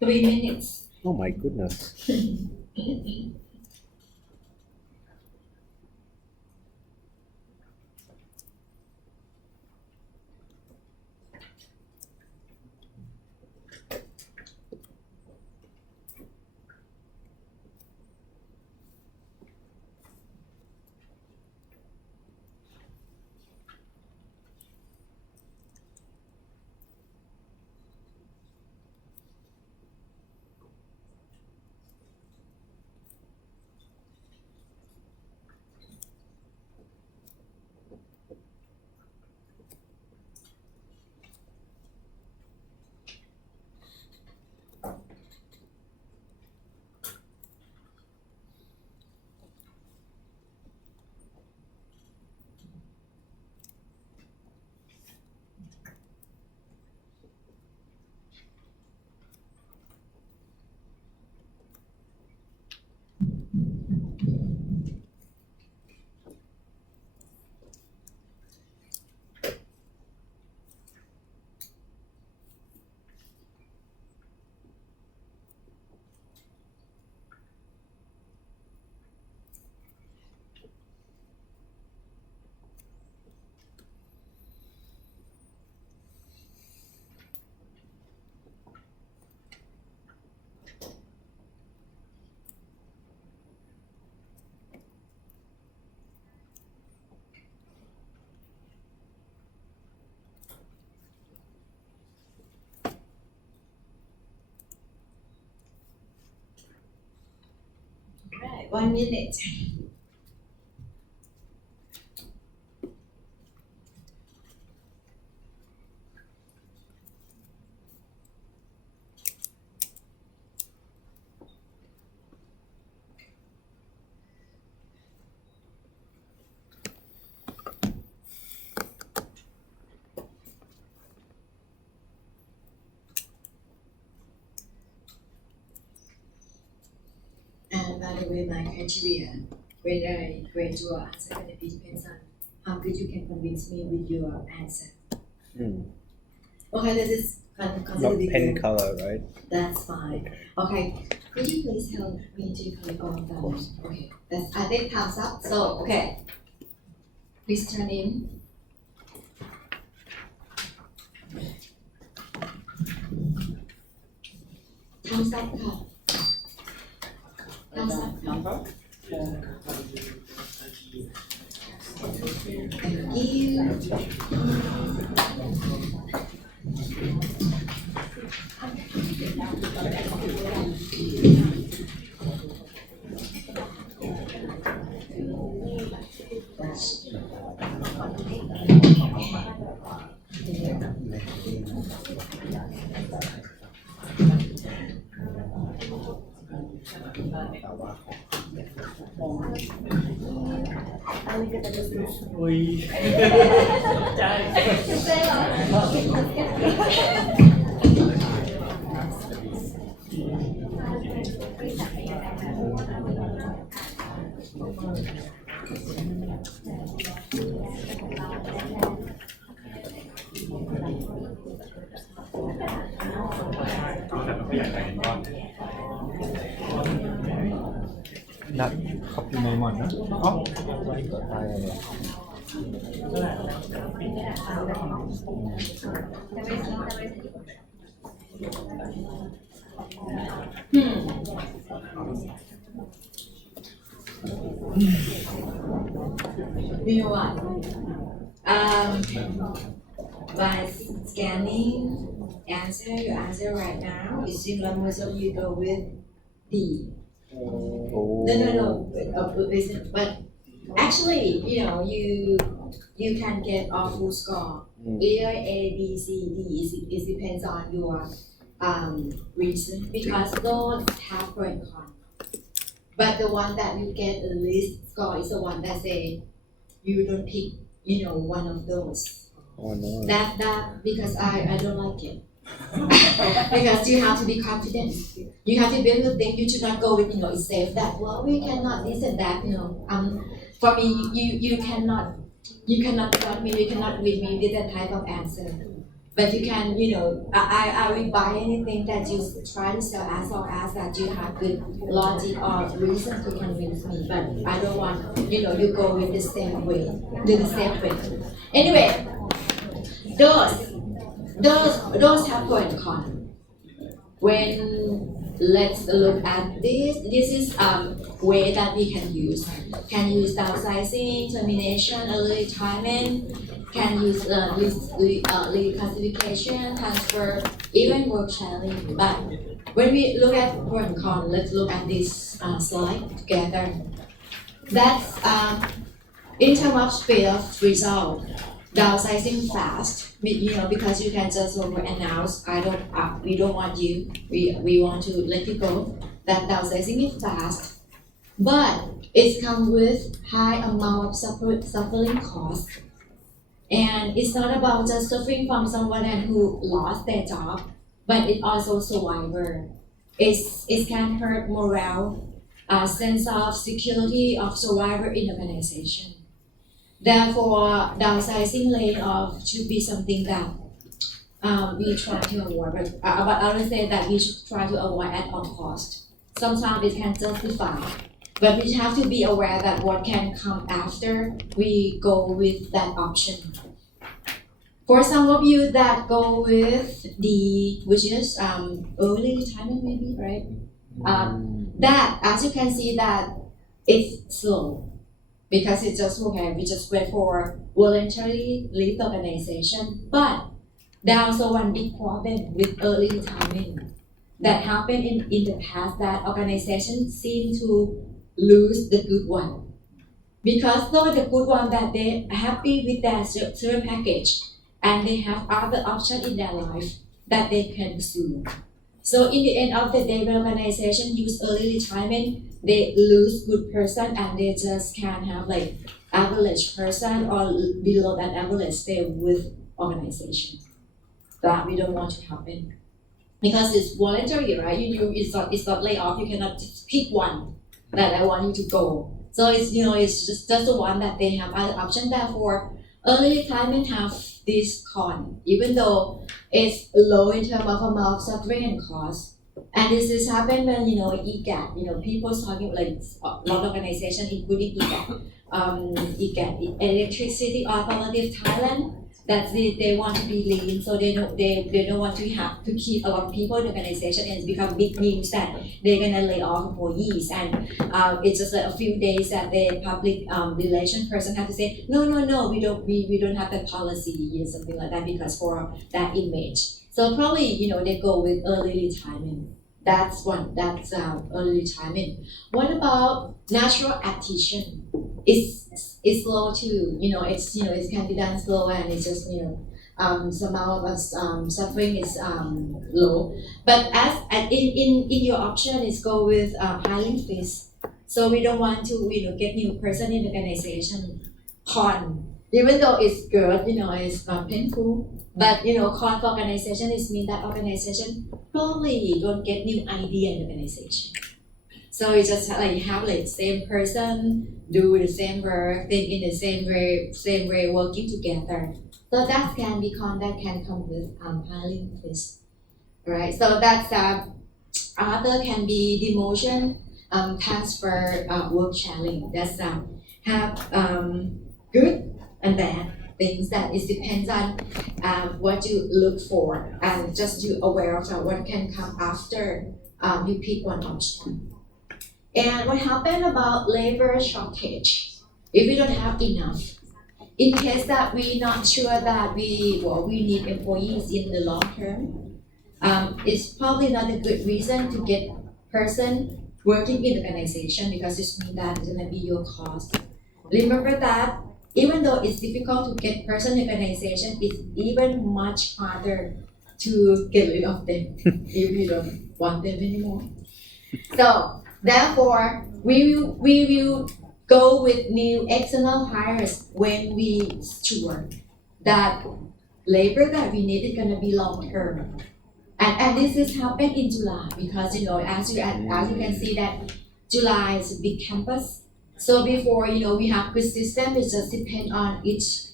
Three minutes. Oh my goodness. Right, 1 minute. And by the way, my criteria, whether I grade your answer going to be depends on how good you can convince me with your answer. Okay, this is considered Not the pen good. color, right? That's fine. Okay, could you please help me to collect all of them? Okay, I think time's up. So, okay, please turn in. Time's up,ค่ะ. Time's up. Thank you. อุ้ยใช่ นัดขอบคุณในมอนนะอ๋อตายแล้ว You know what? By scanning your answer right now, it seems like most of you go with D. Oh. No. Listen, but actually, you can get a full score. Either A, B, C, D. It depends on your reason because those have pro and con. But the one that you get the least score is the one that say you don't pick, one of those. Oh no. That because I don't like it. Because you have to be confident. You have to be able to think. You should not go with it's safe that we cannot this and that. For me you cannot cut me. You cannot with me with that type of answer. But you can I will buy anything that you try to sell as long as that you have good logic or reason to convince me. But I don't want you go with the same way. Anyway, those have pro and con. When let's look at this is way that we can use downsizing, termination, early retirement, can use reclassification, transfer, even work sharing. But when we look at pro and con, let's look at this slide together. That's in terms of speed of result. Downsizing fast, because you can just over-announce, we don't want you, we want to let you go. That downsizing is fast, but it comes with high amount of suffering cost. And it's not about just suffering from someone who lost their job, but it also survivor. It can hurt morale, sense of security of survivor in organization. Therefore, downsizing layoff should be something that we try to avoid. But I would say that we should try to avoid at all cost. Sometimes it can justify, but we have to be aware that what can come after we go with that option. For some of you that go with which is early retirement maybe, right? That, as you can see, that it's slow. Because it's just we just wait for voluntary leave the organization. But there also one big problem with early retirement that happened in the past, that organizations seem to lose the good one. Because though the good one that they are happy with their certain package and they have other options in their life that they can pursue. So in the end of the day, when organization use early retirement, they lose good person and they just can have average person or below that average stay with organization. That we don't want to happen. Because it's voluntary, right? It's not layoff. You cannot just pick one that I want you to go. So it's just the one that they have other option. Therefore, early retirement have this con, even though it's low in terms of amount of suffering and cost. And this is happened when EGAT, people talking a lot of organizations, including EGAT, Electricity Authority of Thailand, that they want to be lean, so they don't want to have to keep a lot of people in the organization, and it's become big news that they're gonna lay off employees. And it's just a few days that the public relation person have to say no, we don't have that policy or something like that because for that image. So probably they go with early retirement. That's early retirement. What about natural attrition? It's slow too. It can be done slow, and it's just some amount of suffering is low. But in your option is go with hiring freeze. So we don't want to get new person in the organization. con. Even though it's good, it's painful, but con for organization is mean that organization probably don't get new idea in organization. So it's just like have like same person do the same work, think in the same way working together. So that can be con that can come with hiring freeze, right? So that's other can be demotion, transfer, work sharing. That's have good and bad things that it depends on what you look for and just you aware of what can come after you pick one option. And what happened about labor shortage? If we don't have enough, in case that we're not sure that we need employees in the long term, it's probably not a good reason to get person working in the organization because it means that it's gonna be your cost. Remember that even though it's difficult to get person in organization, it's even much harder to get rid of them if you don't want them anymore. So therefore, we will go with new external hires when we sure that labor that we need is gonna be long term. And this is happened in July because as you can see that July is a big campus. So before we have good system, it just depends on each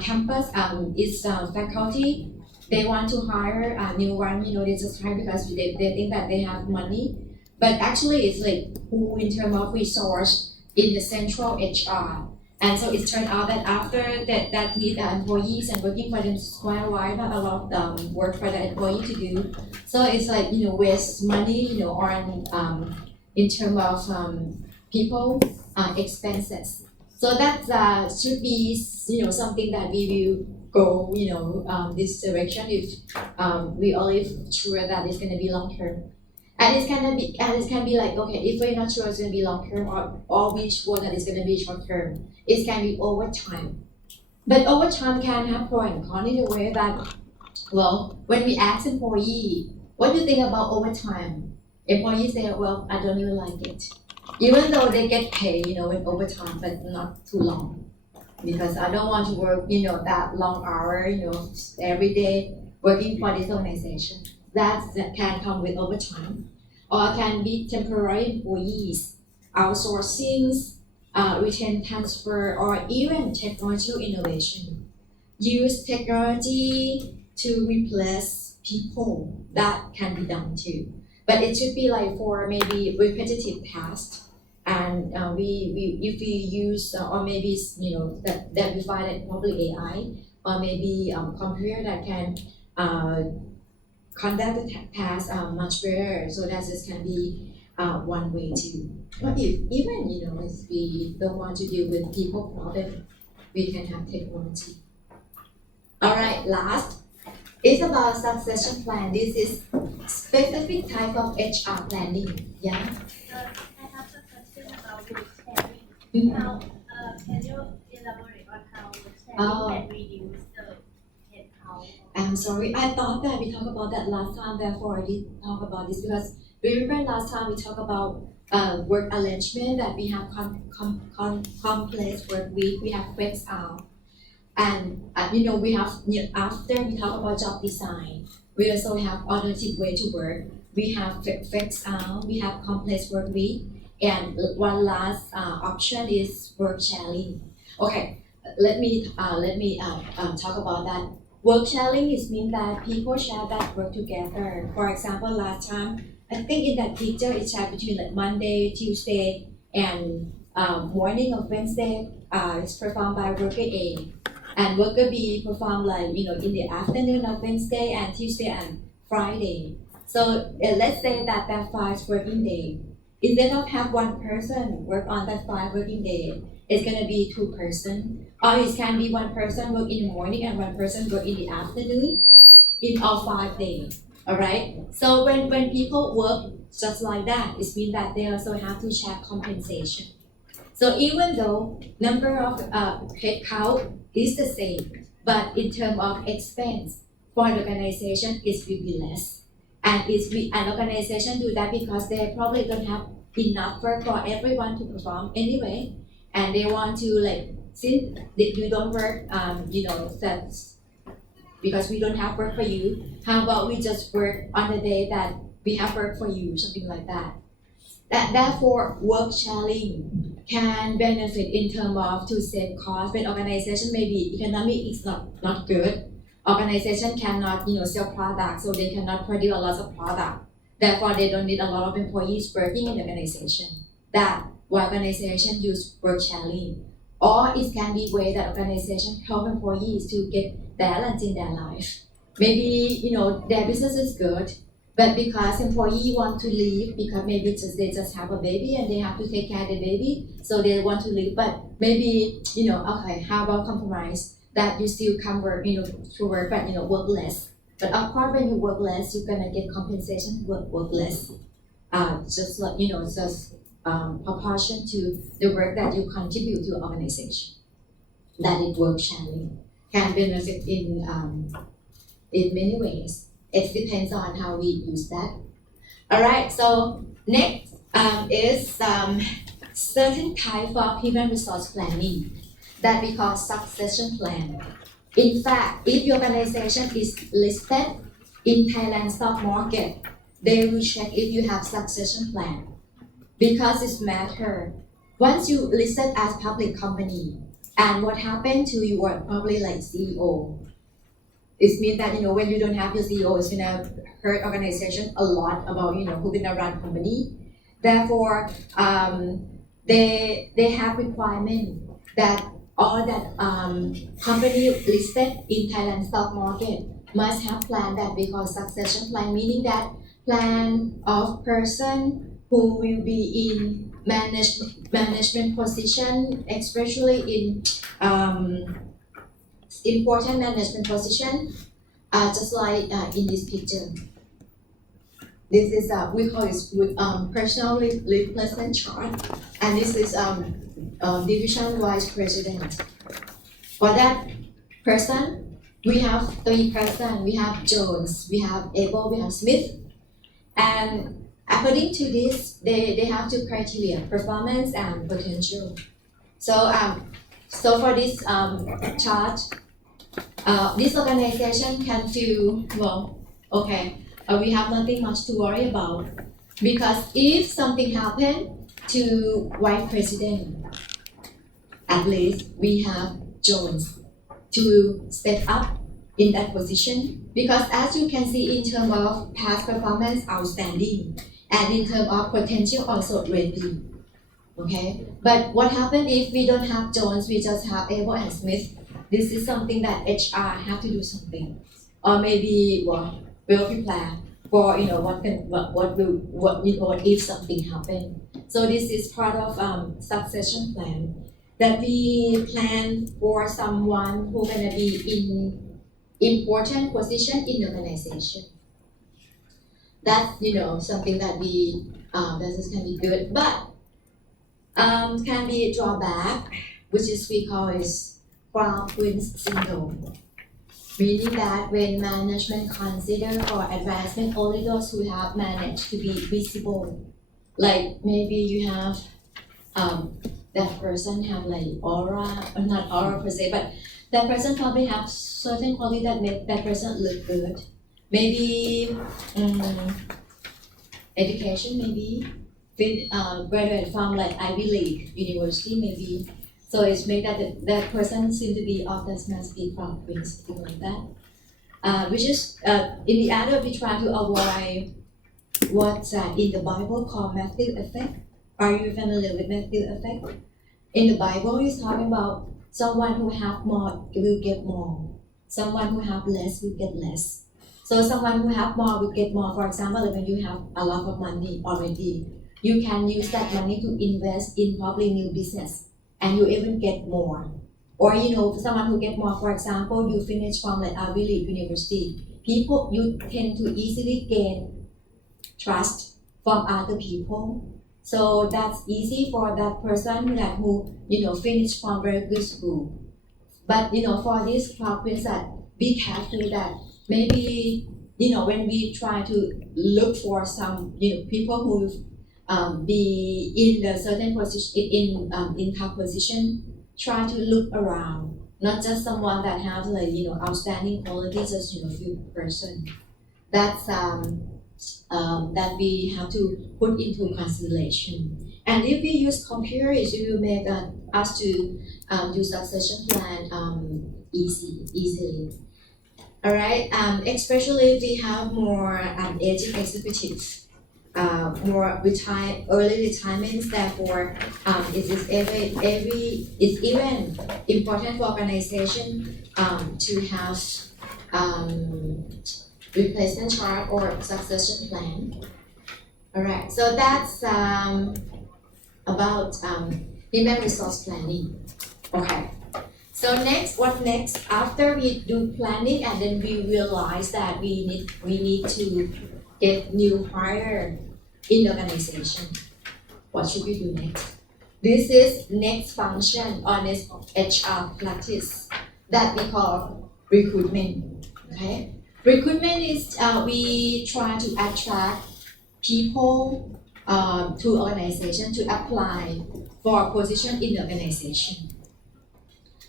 campus, each faculty. They want to hire a new one, they just hire because they think that they have money. But actually it's like who in terms of resource in the central HR. And so it turned out that after that need employees and working for them quite a while, not a lot of work for the employee to do. So it's like waste money, on in terms of people expenses. So that should be something that we will go this direction if we only sure that it's gonna be long term. And it can be like, okay, if we're not sure it's gonna be long term or we sure that it's gonna be short term, it can be overtime. But overtime can have pro and con in a way that, well, when we ask employee, what do you think about overtime? Employees say, well, I don't even like it. Even though they get paid, in overtime, but not too long. Because I don't want to work, that long hour, every day working for this organization. That can come with overtime, or can be temporary employees, outsourcing, retain transfer, or even technological innovation. Use technology to replace people. That can be done too, but it should be like for maybe repetitive tasks. And if we use or maybe that we find it probably AI or maybe computer that can conduct the task much better, so that this can be one way too. But even if we don't want to deal with people problem, we can have technology. All right, last is about succession plan. This is specific type of HR planning. Yeah. I have a question about work sharing. How can you elaborate on how work sharing can reduce the headcount? I'm sorry, I thought that we talked about that last time, therefore I did talk about this because remember last time we talked about work arrangement that we have complex work week, we have flex out. And we have after we talk about job design, we also have alternative way to work. We have flex out, we have complex work week, and one last option is work sharing. Okay, let me talk about that. Work sharing is mean that people share that work together. For example, last time I think in that picture it's shared between like Monday, Tuesday, and morning of Wednesday. It's performed by worker A, and worker B performed like in the afternoon of Wednesday and Tuesday and Friday. So let's say that 5 working day. Instead of have one person work on that 5 working day, it's gonna be 2 person, or it can be 1 person work in the morning and 1 person work in the afternoon, in all 5 days. All right. So when people work just like that, it means that they also have to share compensation. So even though number of headcount is the same, but in terms of expense for an organization, it will be less. And an organization do that because they probably don't have enough work for everyone to perform anyway, and they want to since you don't work, that's because we don't have work for you. How about we just work on the day that we have work for you, something like that. Therefore, work sharing can benefit in terms of to save cost. When organization maybe economy is not good, organization cannot sell products, so they cannot produce a lot of product. Therefore, they don't need a lot of employees working in the organization. That why organization use work sharing. Or it can be way that organization help employees to get balance in their life. Maybe their business is good, but because employee want to leave because maybe they just have a baby and they have to take care of the baby, so they want to leave. But maybe okay, how about compromise that you still come work to work but work less. But of course, when you work less, you're gonna get compensation work less. Just like proportion to the work that you contribute to the organization. That is work sharing can benefit in many ways. It depends on how we use that. All right. So next is certain type of human resource planning that we call succession plan. In fact, if your organization is listed in Thailand stock market, they will check if you have succession plan because it's matter. Once you listed as public company, and what happened to your probably like CEO, it means that when you don't have your CEO, it's gonna hurt organization a lot about who's gonna run company. Therefore, they have requirement that all that company listed in Thailand stock market must have plan that we call succession plan, meaning that plan of person who will be in management position, especially in important management position, just like in this picture. This is we call it with personal replacement chart, and this is division vice president. For that person, we have 3 persons. We have Jones, we have Abel, we have Smith, and according to this, they have 2 criteria: performance and potential. So for this chart, this organization can feel we have nothing much to worry about, because if something happened to vice president, at least we have Jones to step up in that position, because as you can see in terms of past performance, outstanding, and in terms of potential also ready. Okay, but what happens if we don't have Jones, we just have Abel and Smith? This is something that HR have to do something, or maybe well prepare for what if something happen. So this is part of succession plan that we plan for someone who gonna be in important position in the organization. That's something that we that can be good, but can be a drawback, which is we call is Crown Prince syndrome, meaning that when management consider for advancement only those who have managed to be visible, like maybe you have that person have like aura, or not aura per se, but that person probably have certain quality that make that person look good. Maybe education, maybe graduate from like Ivy League university, maybe. So it's made that person seem to be of the smart speak from something like that. Which is in the other we try to avoid what's in the Bible called Matthew effect. Are you familiar with Matthew effect? In the Bible, it's talking about someone who have more will get more. Someone who have less will get less. So someone who have more will get more. For example, when you have a lot of money already, you can use that money to invest in probably new business, and you even get more. Or someone who get more, for example, you finish from like Ivy League university. People, you tend to easily gain trust from other people. So that's easy for that person who finished from very good school. But for this problem, that be careful that maybe when we try to look for some people who be in the certain position in top position, try to look around, not just someone that have like outstanding qualities, just few person. That's that we have to put into consideration. And if we use computer, it will make us to do succession plan easily. All right, especially if we have more aging executives, more early retirements. Therefore, it is it's even important for organization to have replacement chart or succession plan. All right, so that's about human resource planning. Okay. So what next? After we do planning and then we realize that we need to get new hire in the organization. What should we do next? This is next function on this HR practice that we call recruitment. Okay, recruitment is we try to attract people to organization to apply for a position in the organization.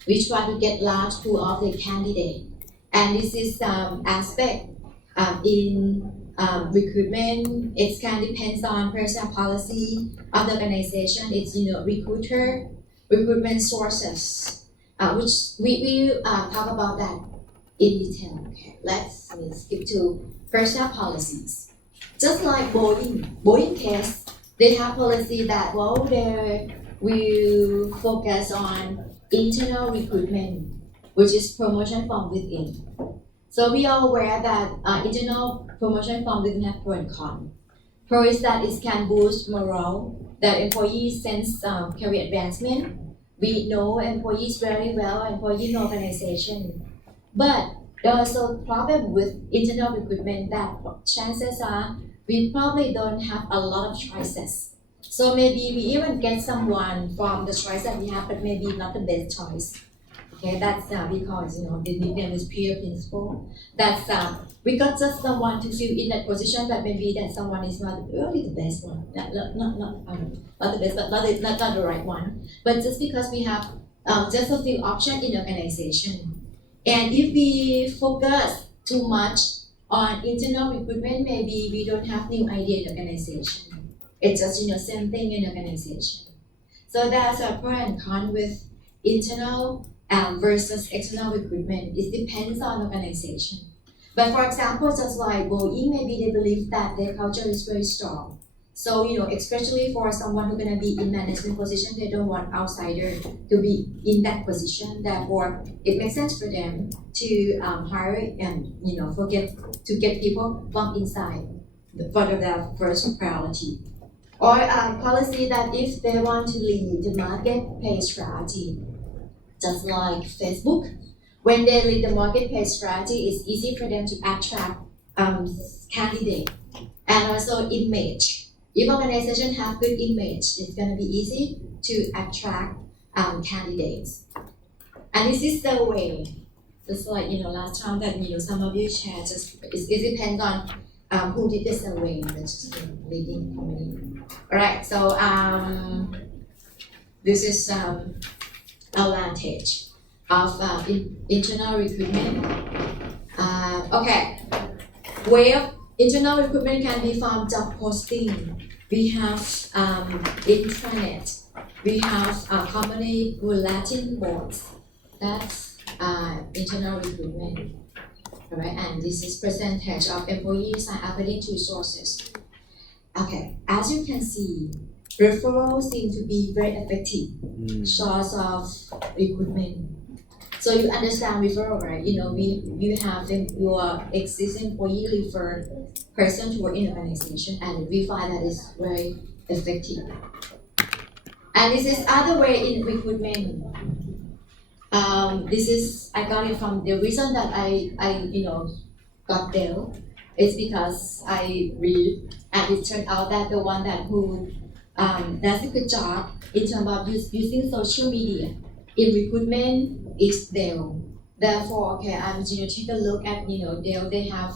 We try to get large pool of the candidate, and this is aspect in recruitment. It can depends on personal policy of the organization. It's recruitment sources, which we talk about that in detail. Okay, let's skip to personal policies. Just like Boeing case, they have policy that they will focus on internal recruitment, which is promotion from within. So we are aware that internal promotion from within have pro and con. Pro is that it can boost morale, that employees sense career advancement. We know employees very well, employee in organization. But there are also problem with internal recruitment that chances are we probably don't have a lot of choices. So maybe we even get someone from the choice that we have, but maybe not the best choice. Okay, that's because the nickname is peer principle. That's we got just someone to fill in that position, but maybe that someone is not really the best one. Not the best, but not the right one. But just because we have just a few options in the organization, and if we focus too much on internal recruitment, maybe we don't have new idea in the organization. It's just same thing in the organization. So there's a pro and con with internal versus external recruitment. It depends on organization. But for example, just like Boeing, maybe they believe that their culture is very strong. So especially for someone who's gonna be in management position, they don't want outsider to be in that position. Therefore, it makes sense for them to hire and to get people from inside for their first priority. Or policy that if they want to lead the marketplace strategy, just like Facebook, when they lead the marketplace strategy, it's easy for them to attract candidate and also image. If organization have good image, it's gonna be easy to attract candidates. And this is the way. Just like last time that some of you shared, it depends on who did the survey, just leading company. All right, so this is advantage of internal recruitment. Okay, way of internal recruitment can be from job posting. We have intranet. We have company bulletin boards. That's internal recruitment. All right, and this is percentage of employees are according to sources. Okay, as you can see, referrals seem to be very effective source of recruitment. So you understand referral, right? You have your existing employee refer person to work in the organization, and we find that is very effective. And this is other way in recruitment. This is I got it from the reason that I got there is because I read, and it turned out that the one who does a good job in terms of using social media in recruitment is Dell. Therefore, okay, I'm take a look at Dell. They have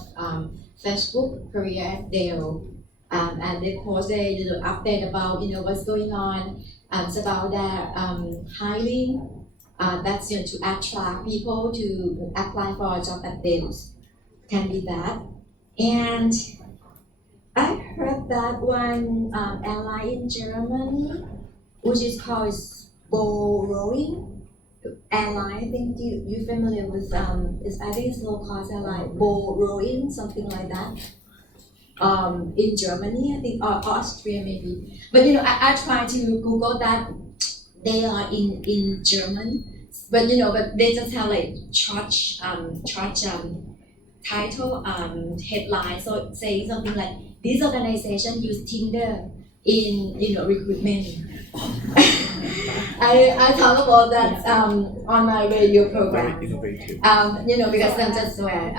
Facebook career at Dell, and they post a little update about what's going on. It's about their hiring That's to attract people to apply for a job at Delos. Can be that. And I heard that one airline in Germany, which is called Boeing airline. I think you familiar with I think it's low cost airline Boeing, something like that. In Germany, I think, or Austria maybe. But I tried to Google that. They are in German, but but they just have like church title headline, so saying something like this organization use Tinder in recruitment. I talk about that on my radio program. Very innovative. Because I'm just aware.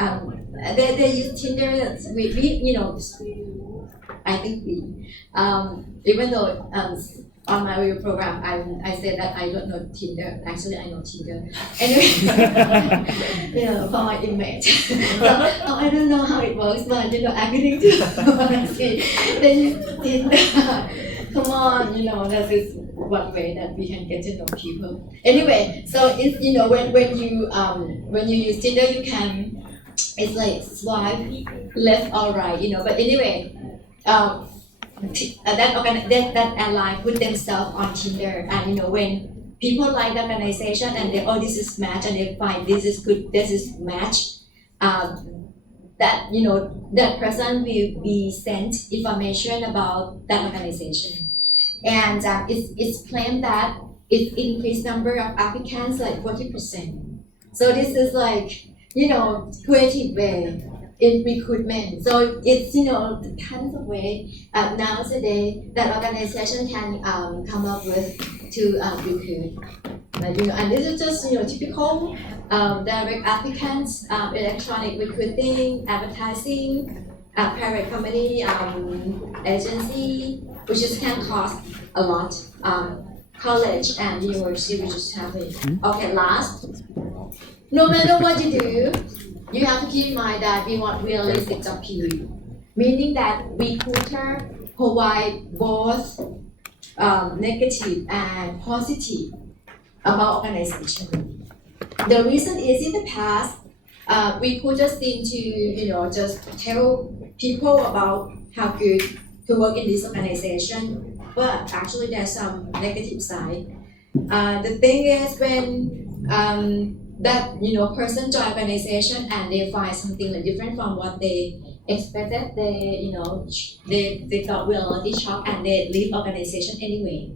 They use Tinder. We I think we even though on my radio program I said that I don't know Tinder. Actually, I know Tinder. Anyway, for my image. So, I don't know how it works, but according to what I see, they use Tinder. Come on, that is one way that we can get to know people. Anyway, so it's when you use Tinder, you can, it's like swipe left or right, But anyway, that airline put themselves on Tinder, and when people like the organization and they this is match, and they find this is good, this is match, that that person will be sent information about that organization, and it's claimed that it increased number of applicants like 40%. So this is like creative way in recruitment. So it's the kinds of way nowadays that organization can come up with to recruit. And this is just typical direct applicants, electronic recruiting, advertising, private company, agency, which just can cost a lot. College and university, which is happening. Okay, last. No matter what you do, you have to keep in mind that we want realistic job period, meaning that recruiter provide both negative and positive about organization. The reason is in the past, recruiters seem to just tell people about how good to work in this organization, but actually there's some negative side. The thing is when that person join organization and they find something like different from what they expected, they got reality shock and they leave organization anyway.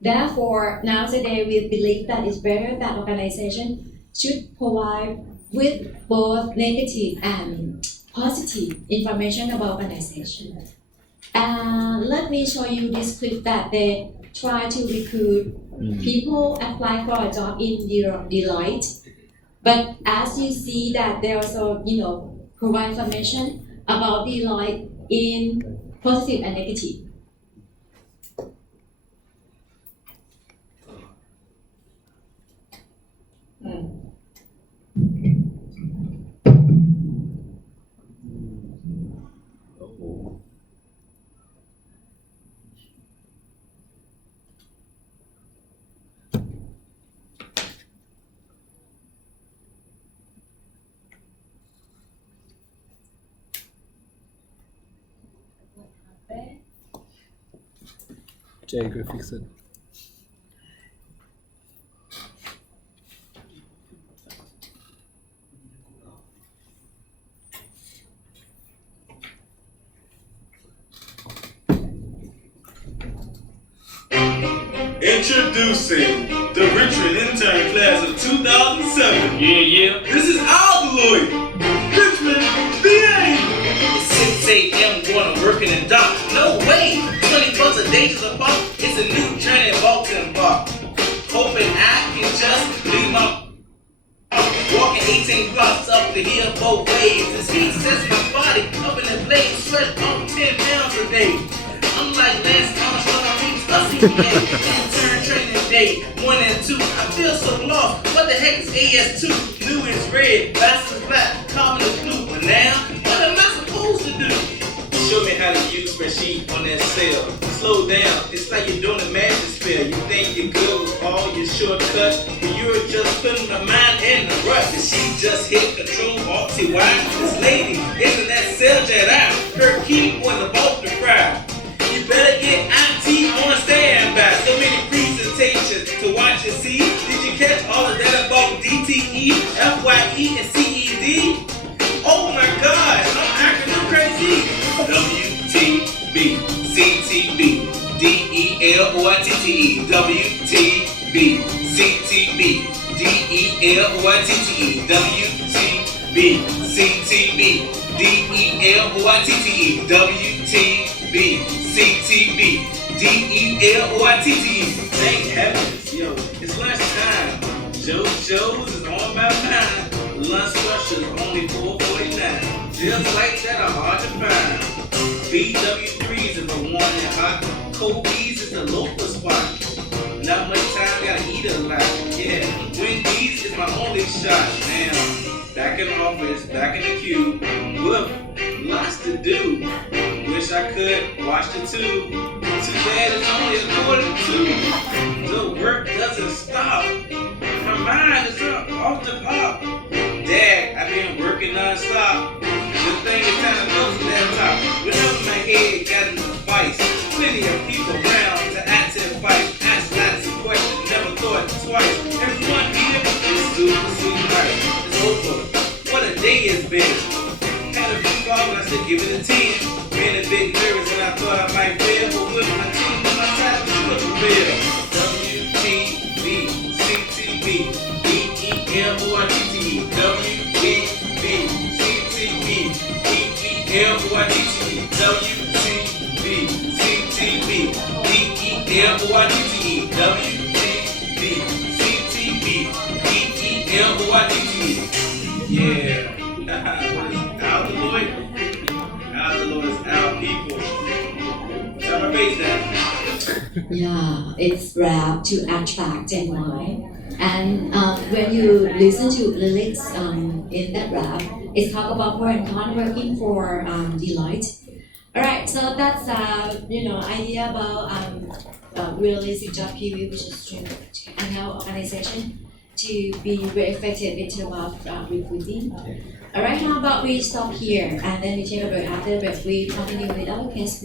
Therefore, now today we believe that it's better that organization should provide with both negative and positive information about organization. And let me show you this clip that they try to recruit people apply for a job in Deloitte. But as you see that they also, provide information about Deloitte in positive and negative. Jay, go fix it. Introducing the Richmond intern class of 2007. Yeah. This is our Deloitte. Richmond, BA. It's 6 a.m. going to working in dock. No way. 20 bucks a day just a buck. It's a new journey in Baltimore Park. Hoping I can just leave my walking 18 blocks up the hill both ways. This heat sets my body up in the blaze. Sweat off 10 pounds a day. I'm like Lance Armstrong, intern training day 1 and 2. I feel so lost. What the heck is AS2? New is red, last is black, common is blue. But now, what am I supposed to do? Show me how to use spreadsheet on that cell. Slow down, it's like you're doing a math fail. You think you're good with all your shortcuts, but you're just putting the mind in the rut. And she just hit Control Alt Y. This lady isn't that cell jet out. Her keyboard's about to fry. You better get IT on standby. So many presentations to watch and see. Did you catch all of that about DTE, FYE, and CED? Oh my God, I'm acronym crazy. WTB, CTB, DELOITTE, WTB, CTB, DELOITTE, WTB, CTB, DELOITTE, WTB, CTB, DELOITTE. Thank heavens, yo, it's lunchtime. JoJo's is on my mind. Lunch rush is only $4.49. Just like that are hard to find. BW3s is the one in hot. Kobe's is the local spot. Not much time, gotta eat a lot. Yeah, Wendy's is my only shot. Now, back in the office, back in the queue. Whoop, lots to do. Wish I could watch the tube. Too bad it's only 1:45. The work doesn't stop. My mind is up off the pop. Dad, I've been working non-stop. The thing is kind of close to that top. Whenever my head got in a vice, plenty of people around to ask advice. Ask lots of questions, never thought twice. Everyone here is super right. It's over. What a day it's been. Had a few problems, I said give it a 10. Been a bit nervous and I thought I might fail, but with my team on my side, I'm sure to fail. WTB, CTB, DELOITTE, WTB, CTB, DELOITTE, WTB, CTB, DELOITTE, WTB, CTB, DELOITTE. Yeah. Out the Lord. Out the Lord is out, people. Turn my face down. Yeah, it's rap to attract and why. And when you listen to lyrics in that rap, it's talk about pro and con working for Delight. Alright, so that's idea about realistic job preview, which is to help organization to be very effective in terms of recruiting. Alright, how about we stop here and then we take a break. After the break, we continue with our case.